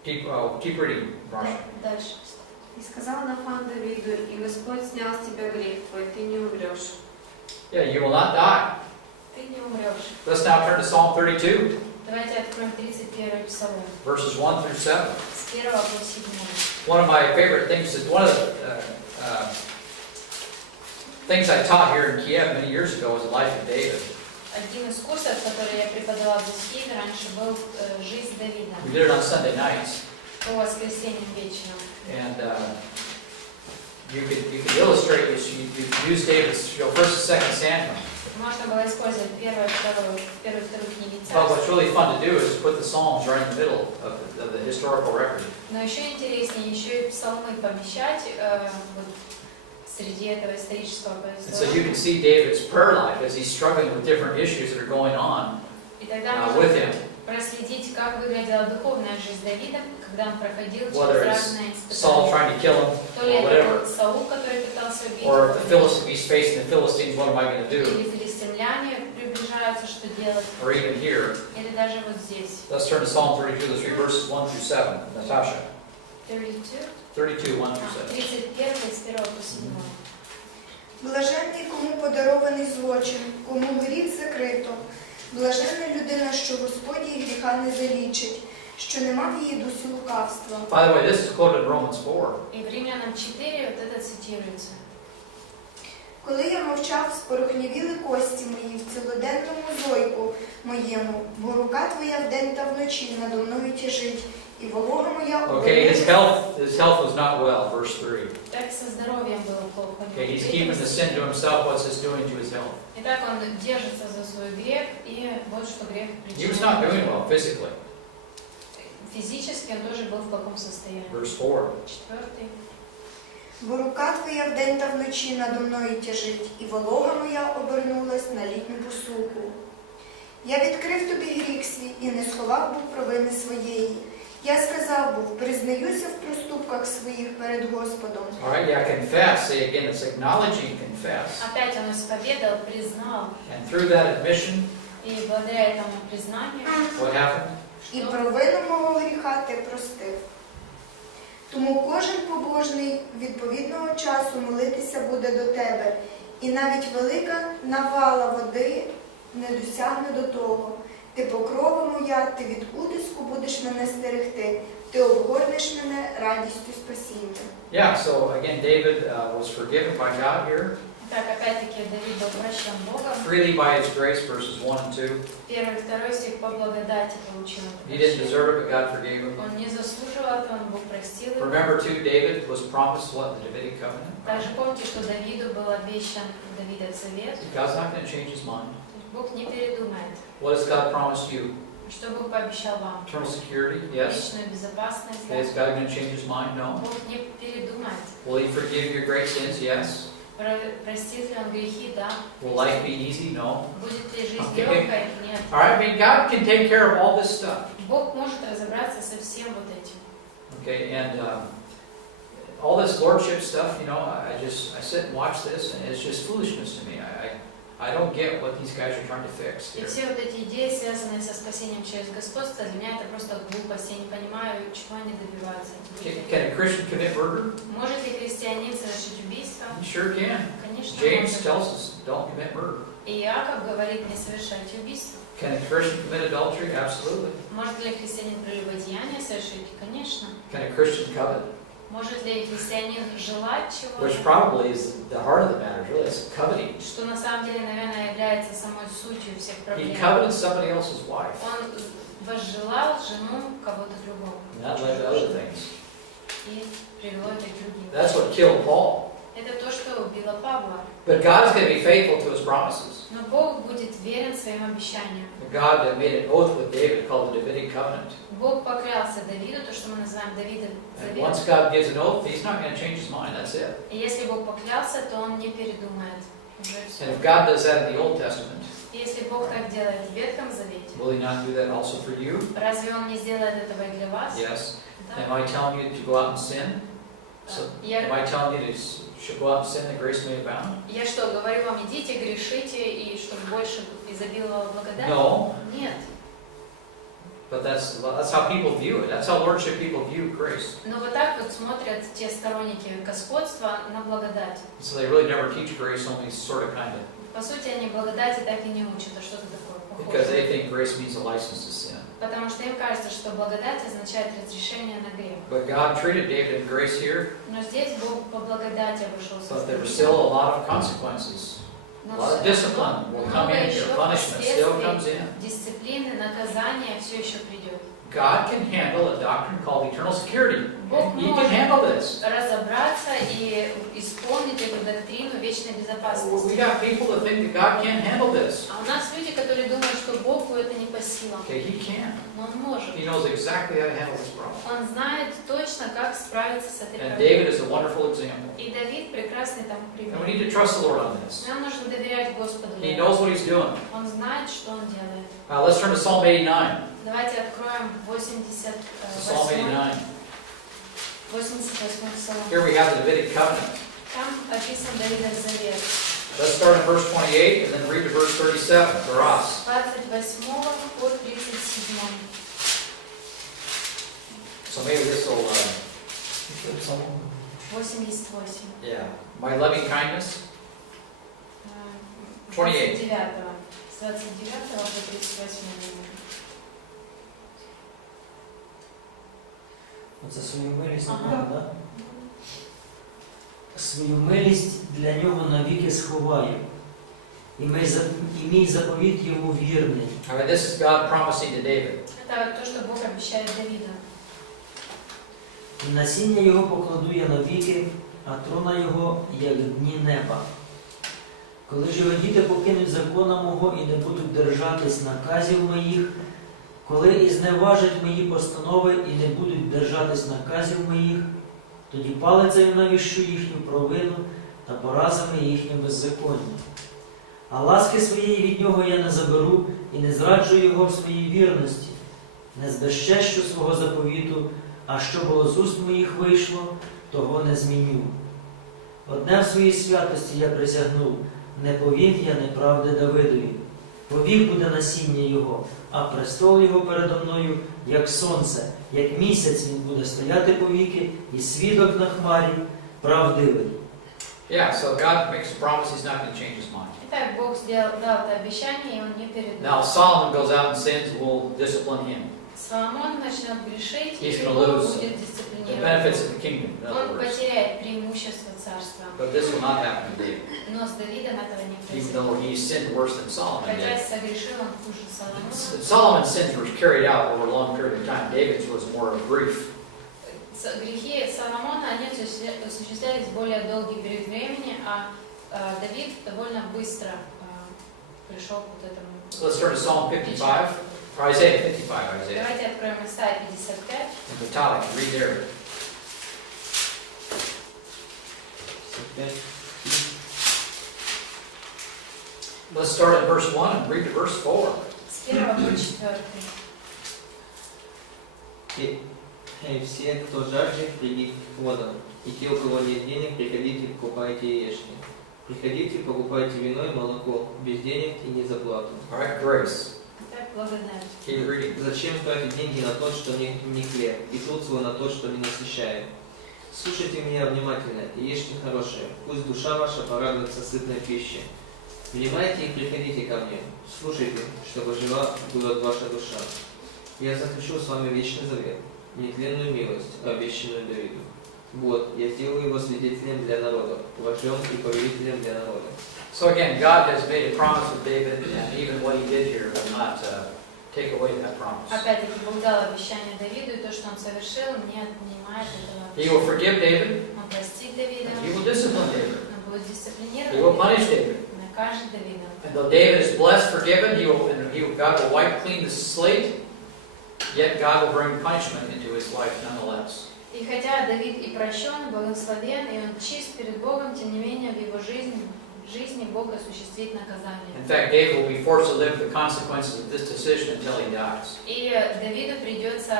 Keep reading, Marsha. Дальше. И сказал Нафан Давиду, и Господь снял с тебя грех твой, ты не умрешь. Yeah, you will not die. Ты не умрешь. Let's now turn to Psalm 32, Давайте откроем 31 Псалом, verses 1 through 7. с 1 по 7. One of my favorite things is one of the things I taught here in Kiev many years ago was the life of David. Один из курсов, который я преподавала в Киеве раньше, был «Жизнь Давида» We did it on Sunday nights, по воскресеньям вечером. and you could illustrate this. You use David's, you know, 1st and 2nd Samuel. Можно было использовать первую и вторую книги But what's Царств. really fun to do is put the Psalms right in the middle of the historical record. Но еще интереснее, еще и псалмы помещать вот, среди этого исторического And so you повествования. can see David's prayer life as he's struggling with different issues that are going on И тогда with можно him. проследить, как выглядела духовная жизнь Давида, когда он проходил Whether через it's разные Saul испытания. trying to kill him, То ли or это whatever. был Саул, который пытался убить Or его, the Philistines, he's facing the Philistines, what am I going to do? или филистимляне приближаются, что делать, Or even here. или даже вот здесь. Let's turn to Psalm 32, let's read verses 1 through 7. Natasha. 32, 32, 1 through 7. 31 с 1 по 7. Блаженний, кому подарований злочин, кому горів закрито. Блаженна людина, що Господь її гріха не залічить, що нема в її дусі лукавства. By the way, this is quoted in Romans 4. И в Римлянам 4 вот это цитируется. Коли я мовчав, спорохнявіли кості мої в цілоденному зойку моєму, бо рука твоя вдень та вночі надо мною тяжить, і волога моя Okay, his health was not well, verse 3. Так со здоровьем было плохо. Okay, he's keeping the sin to himself. What's this doing to his health? Итак, он держится за свой грех, и вот что грех He was not doing причиняет. well physically. Физически он тоже был в плохом состоянии. Verse 4. 4. бо рука твоя вдень та вночі надо мною тяжить, і волога моя обернулась на літню посуху. Я відкрив тобі гріх свій і не сховав був провини своєї. Я сказав був, признаюся в проступках своїх перед Господом. All right, yeah, confess. See, again, it's acknowledging confess. Опять он исповедал, признал. And through that admission, И благодаря этому признанию, what happened? І провину мого гріха ти простив. Тому кожен побожний відповідного часу молитися буде до тебе, і навіть велика навала води не досягне до того. Ти покрова моя, ти від утиску будеш мене стерегти, ти обгорнеш мене радістю спасіння. Yeah, so again, David was forgiven by God here. так опять-таки Давид был прощен Богом. Freely by His grace, verses 1 and 2. Первый и второй стих по благодати получил. He didn't deserve it, but God forgave him. Он не заслуживал этого, Бог простил его. Remember too, David was promised what? The Davidic covenant. Также помните, что Давиду был обещан Давидов завет. God's not going to change His mind. Бог не передумает. What has God promised you? Что Бог пообещал вам? Eternal security? Yes. Вечную безопасность. Да? Is God going to change His mind? No. Бог не передумает. Will He forgive your great sins? Yes. Простит ли Он грехи? Да. Will life be easy? No. Будет ли жизнь Okay. легкой? Нет. All right, I mean, God can take care of all this stuff. Бог может разобраться со всем вот этим. Okay, and all this lordship stuff, you know, I sit and watch this, and it's just foolishness to me. I don't get what these guys are trying to fix И here. все вот эти идеи, связанные со спасением через господство, для меня это просто глупость. Я не понимаю, чего они добиваются. Can a Christian commit murder? Может ли христианин совершить убийство? He sure can. Конечно, James может. tells us, don't commit murder. И Иаков говорит, не совершайте убийство. Can a Christian commit adultery? Absolutely. Может ли христианин прелюбодеяние совершить? Конечно. Can a Christian covet? Может ли христианин желать Which чего-то? probably is the heart of the matter, really, it's coveting. Что на самом деле, наверное, является самой сутью всех He проблем. coveted somebody else's wife. Он возжелал жену кого-то другого. And that led to other things. И привело это к другим. That's what killed Paul. Это то, что убило Павла. But God is going to be faithful to His promises. Но Бог будет верен своим обещаниям. God made an oath with David called the Davidic covenant. Бог поклялся Давиду, то, что мы называем Давидом And завет. once God gives an oath, He's not going to change His mind. That's it. И если Бог поклялся, то Он не передумает. Уже все. And if God does that in the Old Testament, И если Бог так делает в Ветхом Завете, will He not do that also for you? разве Он не сделает этого и для вас? Yes. Да. Am I telling you to go out and sin? So, am I telling you to should go out and sin that grace may abound? Я что, говорю вам, идите, грешите, и чтобы больше изобиловала благодать? No. Нет. But that's how people view it. That's how lordship people view grace. Но вот так вот смотрят те сторонники господства на благодать. So they really never teach grace, only sort of kind of. По сути, они благодати так и не учат, а что-то такое Because похожее. they think grace means a license to sin. Потому что им кажется, что благодать означает разрешение на грех. But God treated David in grace here, Но здесь Бог по благодати обошелся but с there were Давидом. still a lot of consequences. A Но lot of discipline will come in here. Punishment still comes in. дисциплины, наказания все еще придет. God can handle a doctrine called eternal security. Бог He can может handle this. разобраться и исполнить эту доктрину вечной We безопасности. got people that think that God can't handle this. А у нас люди, которые думают, что Богу это не по силам. Okay, He can. Но Он может. He knows exactly how to handle this problem. Он знает точно, как справиться с этой And проблемой. David is a wonderful example. И Давид прекрасный тому And пример. we need to trust the Lord on this. Нам нужно доверять Господу. He knows what He's doing. Он знает, что Он делает. Let's turn to Psalm 89. Давайте откроем Psalm 89. 88 псалом. Here we have the Davidic covenant. Там описан Давидов завет. Let's start in verse 28 and then read to verse 37 for us. 28 по 37. So maybe this will, 88. yeah. My loving kindness. 29. С 29 по 38. Оце свою милість, Ага. да? Свою милість для нього навіки сховаю. І мій заповіт йому вірний. All right, this is God promising to David. Это то, что Бог обещает Давиду. І насіння його покладу я навіки, а трона його, як дні неба. Коли ж його діти покинуть закона мого і не будуть держатись наказів моїх, коли і зневажать мої постанови і не будуть держатись наказів моїх, тоді палицею навіщу їхню провину та поразами їхнє беззаконня. А ласки своєї від нього я не заберу, і не зраджую його в своїй вірності, не збезчещу свого заповіту, а що було з уст моїх вийшло, того не зміню. Одне в своїй святості я присягнув, не повім я неправди Давидові. Повік буде насіння його, а престол його передо мною, як сонце, як місяць він буде стояти повіки, і свідок на хмарі правдивий. Yeah, so God makes a promise, He's not going to change His mind. Итак, Бог дал это обещание, и Он не передумал. Now Solomon goes out and sins, we'll discipline him. Соломон начнет грешить, He's и gonna Бог lose будет the дисциплинировать. benefits of the kingdom, in other Он words. потеряет преимущество царства. But this will not happen to David, Но с Давидом этого не even произойдет. though he sinned worse than Solomon Хотя did. согрешил он хуже Соломона. Solomon's sins were carried out over a long period of time. David's was more brief. Грехи Соломона, они осуществлялись более долгий период времени, а Давид довольно быстро пришел к вот этому. So let's turn to Psalm 55, or Isaiah 55, Isaiah. Давайте откроем Исайя 55. In italic, read there. Let's start at verse 1 and read to verse 4. С 1 по 4. И все, кто жаждет, придите к водам, и те, у кого нет денег, приходите, покупайте и ешьте. Приходите, покупайте вино и молоко, без денег и не за плату. All right, grace. Так, благодарю. Keep reading. Зачем тратить деньги на то, что не хлеб, и труд свой на то, что не насыщает? Слушайте меня внимательно и ешьте хорошее, пусть душа ваша порадуется сытной пищей. Внимайте и приходите ко мне, слушайте, чтобы жива была ваша душа. Я заключу с вами вечный завет, нетленную милость, обещанную Давиду. Вот, я сделаю его свидетелем для народа, вождем и повелителем для народа. So again, God has made a promise with David, and even what he did here will not take away that promise. Опять-таки, Бог дал обещание Давиду, и то, что он совершил, не отнимает этого He will обещания. forgive David, Он простит Давида, he will discipline David, он будет дисциплинировать he will Давида, punish David. накажет Давида. And though David is blessed, forgiven, God will wipe clean the slate, yet God will bring punishment into his life nonetheless. И хотя Давид и прощен, благословен, и он чист перед Богом, тем не менее в его жизни Бог осуществит наказание. In fact, David will be forced to live the consequences of this decision until he dies. И Давиду придется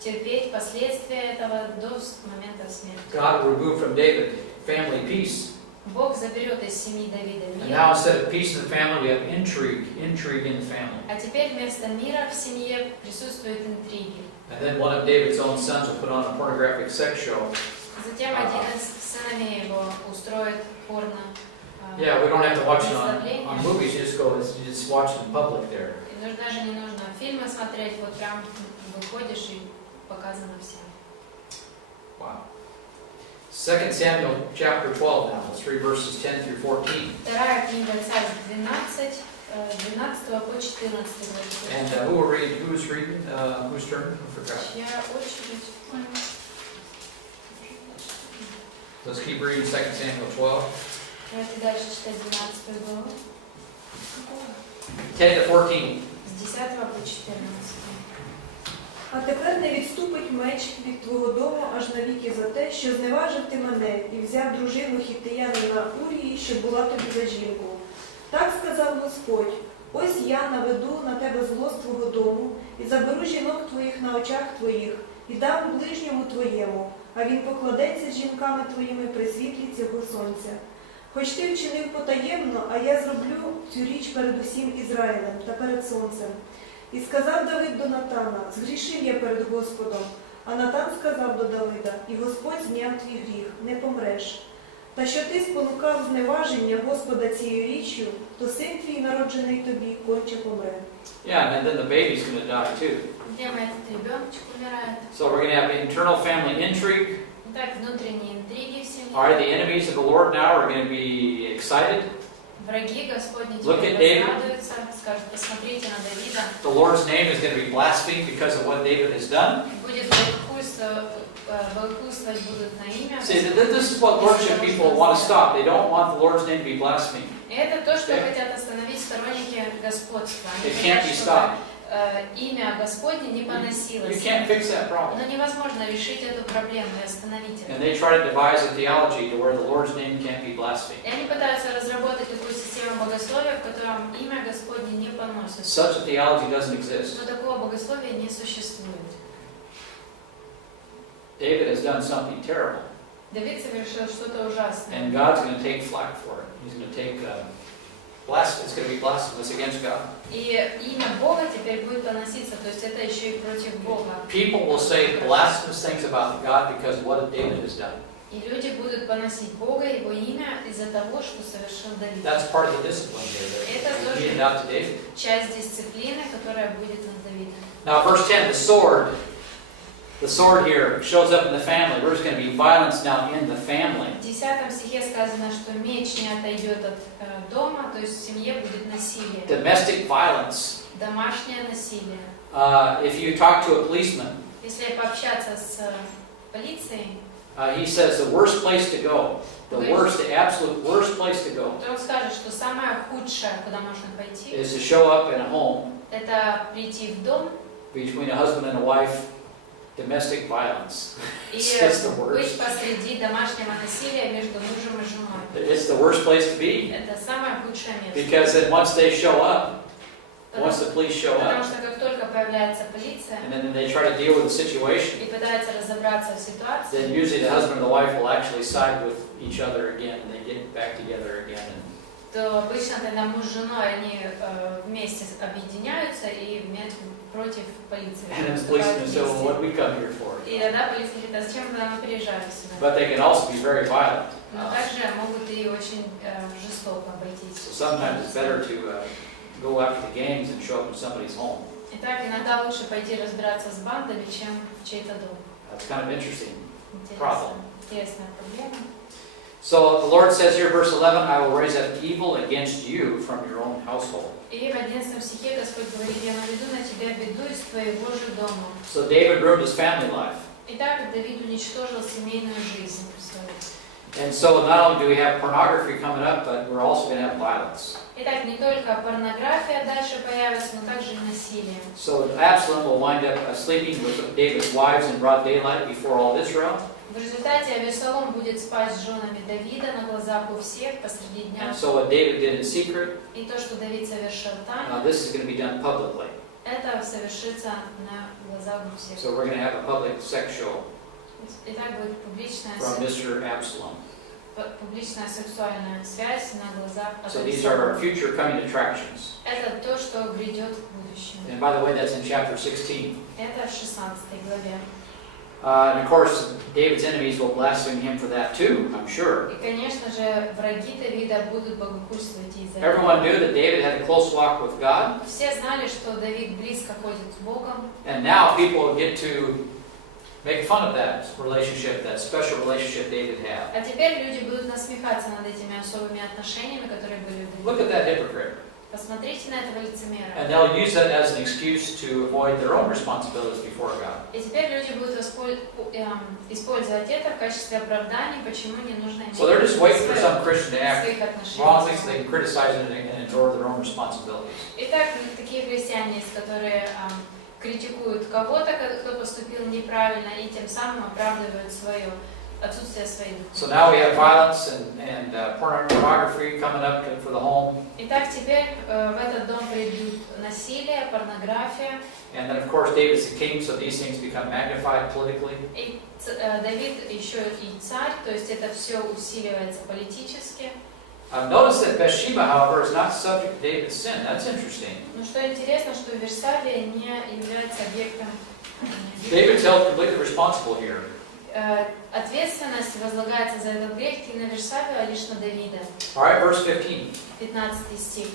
терпеть последствия этого до момента смерти. God will remove from David family peace. Бог заберет из семьи Давида And мир. now instead of peace in the family, we have intrigue in the family. А теперь вместо мира в семье присутствуют интриги. And then one of David's own sons will put on a pornographic sex show. Затем один из сыновей его устроит порно. Yeah, we don't have to watch it представление. on movies, you just watch it in public there. И даже не нужно фильмы смотреть, вот прям выходишь и показано всем. Wow. 2 Samuel chapter 12 now. Let's read verses 10 through 14. Вторая книга Царств 12 по 14. And who will read? Who's reading? Whose turn? I forgot. Чья очередь? Let's keep reading 2 Samuel 12. Давайте дальше читать 12 главу. 10 to 14. С 10 по 14. А тепер не відступить меч від твого дому аж навіки за те, що зневажив ти мене і взяв дружину хіттеянина Урії, що була тобі за жінку. Так сказав Господь: ось я наведу на тебе зло з твого дому і заберу жінок твоїх на очах твоїх і дам ближньому твоєму, а він покладеться з жінками твоїми при світлі цього сонця. Хоч ти вчинив потаємно, а я зроблю цю річ перед усім Ізраїлем та перед сонцем. І сказав Давид до Натана: згрішив я перед Господом. А Натан сказав до Давида: і Господь зняв твій гріх, не помреш. Та що ти спонукав зневаження Господа цією річчю, то син твій, народжений тобі, конче помре. Yeah, and then the baby's going to die too. Где этот ребеночек умирает? So we're going to have internal family intrigue. Итак, внутренние интриги в семье. All right, the enemies of the Lord now are going to be excited. Враги Господни Look теперь at David. возрадуются, скажут: посмотрите на Давида. The Lord's name is going to be blasphemed because of what David has done. Будет богохульствовать будут на имя. See, this is what lordship people want to stop. They don't want the Lord's name to be blasphemed. И это то, что хотят остановить сторонники господства. Они It can't хотят, be чтобы stopped. имя Господне не You поносилось. can't fix that problem. Но невозможно решить эту проблему и остановить And это. they try to devise a theology to where the Lord's name can't be blasphemed. И они пытаются разработать такую систему богословия, в котором имя Господне не поносится. Such a theology doesn't exist. Но такого богословия не существует. David has done something terrible, Давид совершил что-то ужасное. and God's going to take flack for it. He's going to take it's going to be blasphemous against God. И имя Бога теперь будет поноситься, то есть это еще и против Бога. People will say blasphemous things about God because of what David has done. И люди будут поносить Бога, Его имя из-за того, что совершил Давид. That's part of the discipline here Это that тоже handed out to David. часть дисциплины, которая будет над Давидом. Now, verse 10, the sword. The sword here shows up in the family. There's going to be violence now in the family. В 10 стихе сказано, что меч не отойдет от дома, то есть в семье будет насилие. Domestic violence. Домашнее насилие. If you talk to a policeman, Если пообщаться с полицией, he says the worst place to go, the absolute worst place to go, то он скажет, что самое худшее, куда можно пойти, is to show up in a home это прийти в дом between a husband and a wife, domestic violence. и It's just the быть worst. посреди домашнего насилия между мужем и женой. It's the worst place to be. Это самое худшее место. Because then once they show up, once the police show Потому up, что как только появляется полиция and then they try to deal with the situation, и пытается разобраться в ситуации, then usually the husband and the wife will actually side with each other again, and they get back together again. то обычно тогда муж с женой они вместе объединяются и против полиции. And then the policeman says, well, what выступают did we come here for? вместе. И тогда полиция говорит, а зачем тогда мы приезжали сюда? But they can also be very violent. Но также могут и очень жестоко обойтись. So sometimes it's better to go after the gangs and show up in somebody's home. Итак, иногда лучше пойти разбираться с бандами, чем в чей-то дом. That's kind of interesting. Интересная проблема. So the Lord says here, verse 11, I will raise up evil against you from your own household. И в 11 стихе Господь говорит, я наведу на тебя беду из твоего же дома. So David ruined his family life. Итак, Давид уничтожил семейную жизнь свою. And so not only do we have pornography coming up, but we're also going to have violence. Итак, не только порнография дальше появится, но также и насилие. So Absalom will wind up sleeping with David's wives in broad daylight before all Israel. В результате Авесолом будет спать с женами Давида на глазах у всех посреди дня. And so what David did in secret, И то, что Давид совершил там, this is going to be done publicly. это совершится на глазах у всех. So we're going to have a public sex show Итак, будет публичная from Mr. Absalom. сексуальная связь на глазах So these are our Авесолома. future coming attractions. Это то, что грядет в будущем. And by the way, that's in chapter 16. Это в 16 главе. And of course, David's enemies will blaspheme him for that too, I'm sure. И, конечно же, враги Давида будут богохульствовать из-за Everyone этого. knew that David had a close walk with God, Все знали, что Давид близко ходит с Богом. and now people get to make fun of that relationship, that special relationship David had. А теперь люди будут насмехаться над этими особыми отношениями, которые были у Look at Давида. that hypocrite. Посмотрите на этого лицемера. And they'll use that as an excuse to avoid their own responsibilities before God. И теперь люди будут использовать это в качестве оправдания, почему не нужно иметь So they're just waiting for some Christian to act своих отношений. wrongly so they can criticize it and ignore their own responsibilities. Итак, такие христиане есть, которые критикуют кого-то, кто поступил неправильно, и тем самым оправдывают свое отсутствие своих. So now we have violence and pornography coming up for the home. Итак, теперь в этот дом придут насилие, порнография. And then of course David's the king, so these things become magnified politically. И Давид еще и царь, то есть это все усиливается политически. Notice that Bathsheba, however, is not subject to David's sin. That's interesting. Но что интересно, что Версавия не является объектом. David's held completely responsible here. Ответственность возлагается за этот грех не на Версавию, а лишь на Давида. All right, verse 15. 15 стих.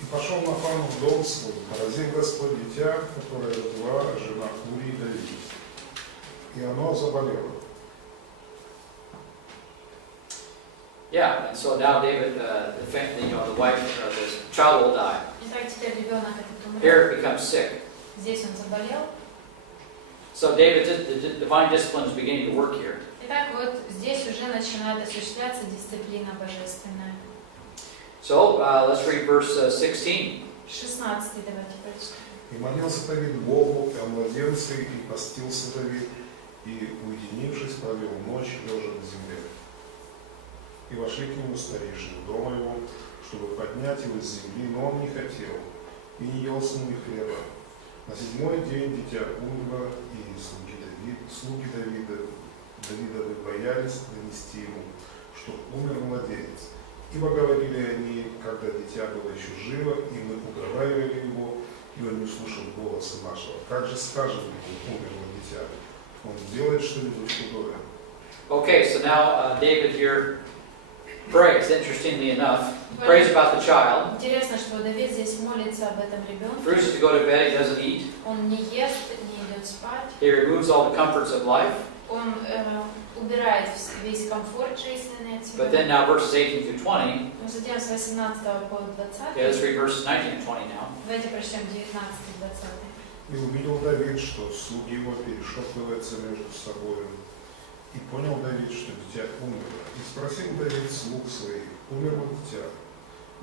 И пошел Нафан в дом свой, поразил Господь дитя, которое родила жена Урии Давида. И оно заболело. Yeah, and so now David, the wife, the child will die. Итак, теперь ребенок этот умрет. Here it becomes sick. Здесь он заболел. So David, the divine discipline is beginning to work here. Итак, вот здесь уже начинает осуществляться дисциплина божественная. So let's read verse 16. 16 давайте прочитаем. И молился Давид Богу о младенце, и постился Давид, и, уединившись, провел ночь, лежа на земле. И вошли к нему старейшины дома его, чтобы поднять его с земли, но он не хотел, и не ел с ними хлеба. На 7-й день дитя умерло, и слуги Давидовы боялись донести ему, что умер младенец. Ибо говорили они, когда дитя было еще живо, и мы уговаривали его, и он не слушал голоса нашего. Как же скажем ему, умерло дитя? Он делает что-нибудь худое. Okay, so now David here prays, interestingly enough. He prays about the child. Интересно, что Давид здесь молится об этом ребенке. Refuses to go to bed, he doesn't eat. Он не ест, не идет спать. He removes all the comforts of life. Он убирает весь комфорт жизненный от себя. But then Now verses 18 through 20. Но затем с 18 по 20. Okay, let's read verses 19 and 20 now. Давайте прочтем 19 и 20. И увидел Давид, что слуги его перешептываются между собой. И понял Давид, что дитя умерло. И спросил Давид слуг своих, умерло дитя?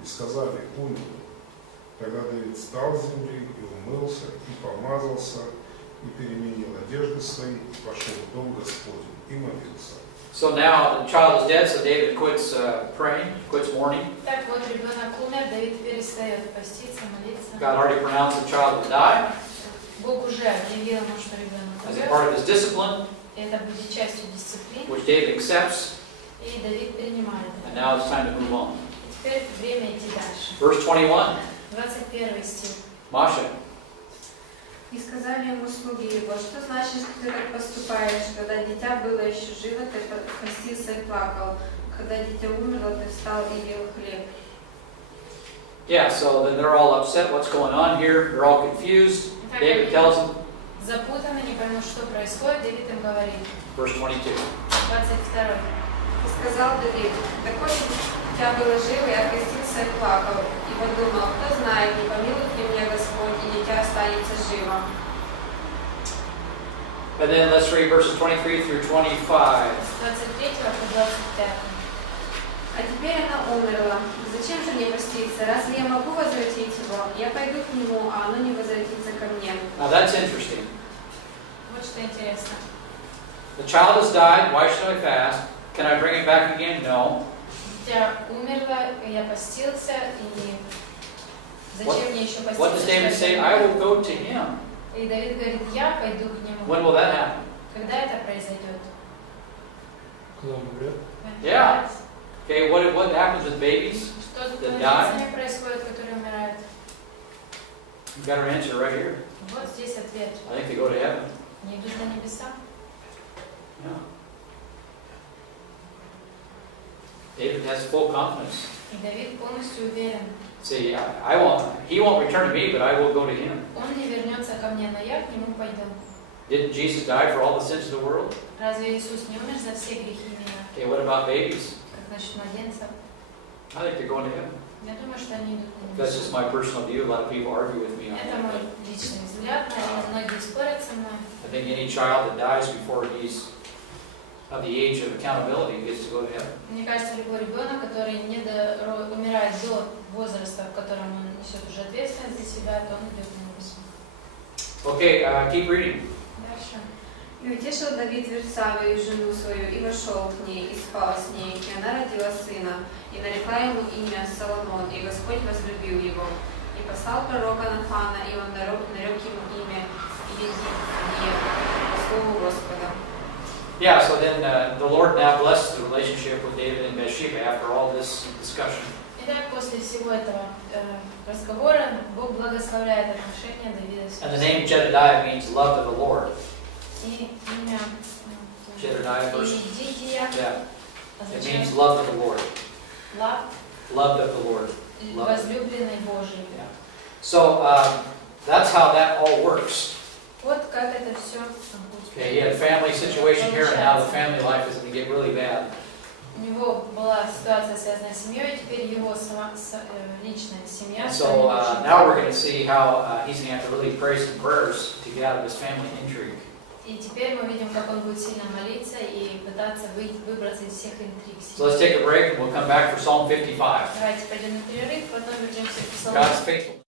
И сказали, умерло. Тогда Давид встал с земли и умылся, и помазался, и переменил одежды свои, и пошел в дом Господень, и молился. So now the child is dead, so David quits praying, quits mourning. Так вот, ребенок умер, Давид перестает поститься, молиться. God already pronounced the child to die Бог уже объявил ему, что ребенок as a умер. part of his discipline, Это будет частью дисциплины, which David accepts, и Давид принимает and это. now it's time to move on. И теперь время идти дальше. Verse 21. 21 стих. Masha. И сказали ему слуги его, что значит, что ты так поступаешь, когда дитя было еще живо, ты постился и плакал, когда дитя умерло, ты встал и ел хлеб. Yeah, so then they're all upset. What's going on here? They're all confused. David tells them, Запутаны, не поймут, что происходит, Давид им говорит. verse 22. 22. И сказал Давид, так вот дитя было живо, я крестился и плакал, и подумал, кто знает, не помилует ли меня Господь, и дитя останется живо. And then let's read verses 23 through 25. С 23 по 25. А теперь она умерла. Зачем же мне поститься? Разве я могу возвратить его? Я пойду к нему, а оно не возвратится ко мне. Now that's interesting. Вот что интересно. The child has died. Why should I fast? Can I bring it back again? No. Дитя умерло, я постился, и зачем мне еще поститься? What does David say? I will go to him. И Давид говорит, я пойду к нему. When will that happen? Когда это произойдет? Когда он умрет? Yeah. Okay, what happens with babies? Что с That младенцами происходит, которые умирают? You've got our answer right here. Вот здесь ответ. I think they go to heaven. Они идут на небеса. Yeah. David has full confidence. И Давид полностью уверен. See, he won't return to me, but I will go to him. Он не вернется ко мне, но я к нему пойду. Didn't Jesus die for all the sins of the world? Разве Иисус не умер за все грехи мира? Okay, what about babies? Как насчет младенцев? I think they're going to heaven. Я думаю, что они идут на That's just небеса. my personal view. A lot of people argue with me on Это that. мой личный взгляд, наверное, многие спорят со мной. I think any child that dies before he's of the age of accountability gets to go to heaven. Мне кажется, любой ребенок, который умирает до возраста, в котором он несет уже ответственность за себя, то он идет на небеса. Okay, keep reading. Дальше. И утешил Давид Версавию, жену свою, и вошел к ней, и спал с ней, и она родила сына, и нарекла ему имя Соломон, и Господь возлюбил его. И послал пророка Нафана, и он нарек ему имя Иеди, по слову Господа. Yeah, so then the Lord now blesses the relationship with David and Bathsheba after all this discussion. Итак, после всего этого разговора Бог благословляет отношения Давида с And the name Jedediah means loved of the Lord. И имя Jedediah verse. Иедидия Yeah, it означает means loved of the Lord. Loved of the Lord. возлюбленный Божий. Yeah. So that's how that all works. Вот как это все. Okay, he had a family situation here, and now the family life is going to get really bad. У него была ситуация, связанная с семьей, и теперь его личная семья. So now we're going to see how he's going to have to really pray some prayers to get out of his family intrigue. И теперь мы видим, как он будет сильно молиться и пытаться выбраться из всех интриг. So let's take a break and we'll come back for Psalm 55. Давайте пойдем на перерыв, потом вернемся к Псалму. God's faithful.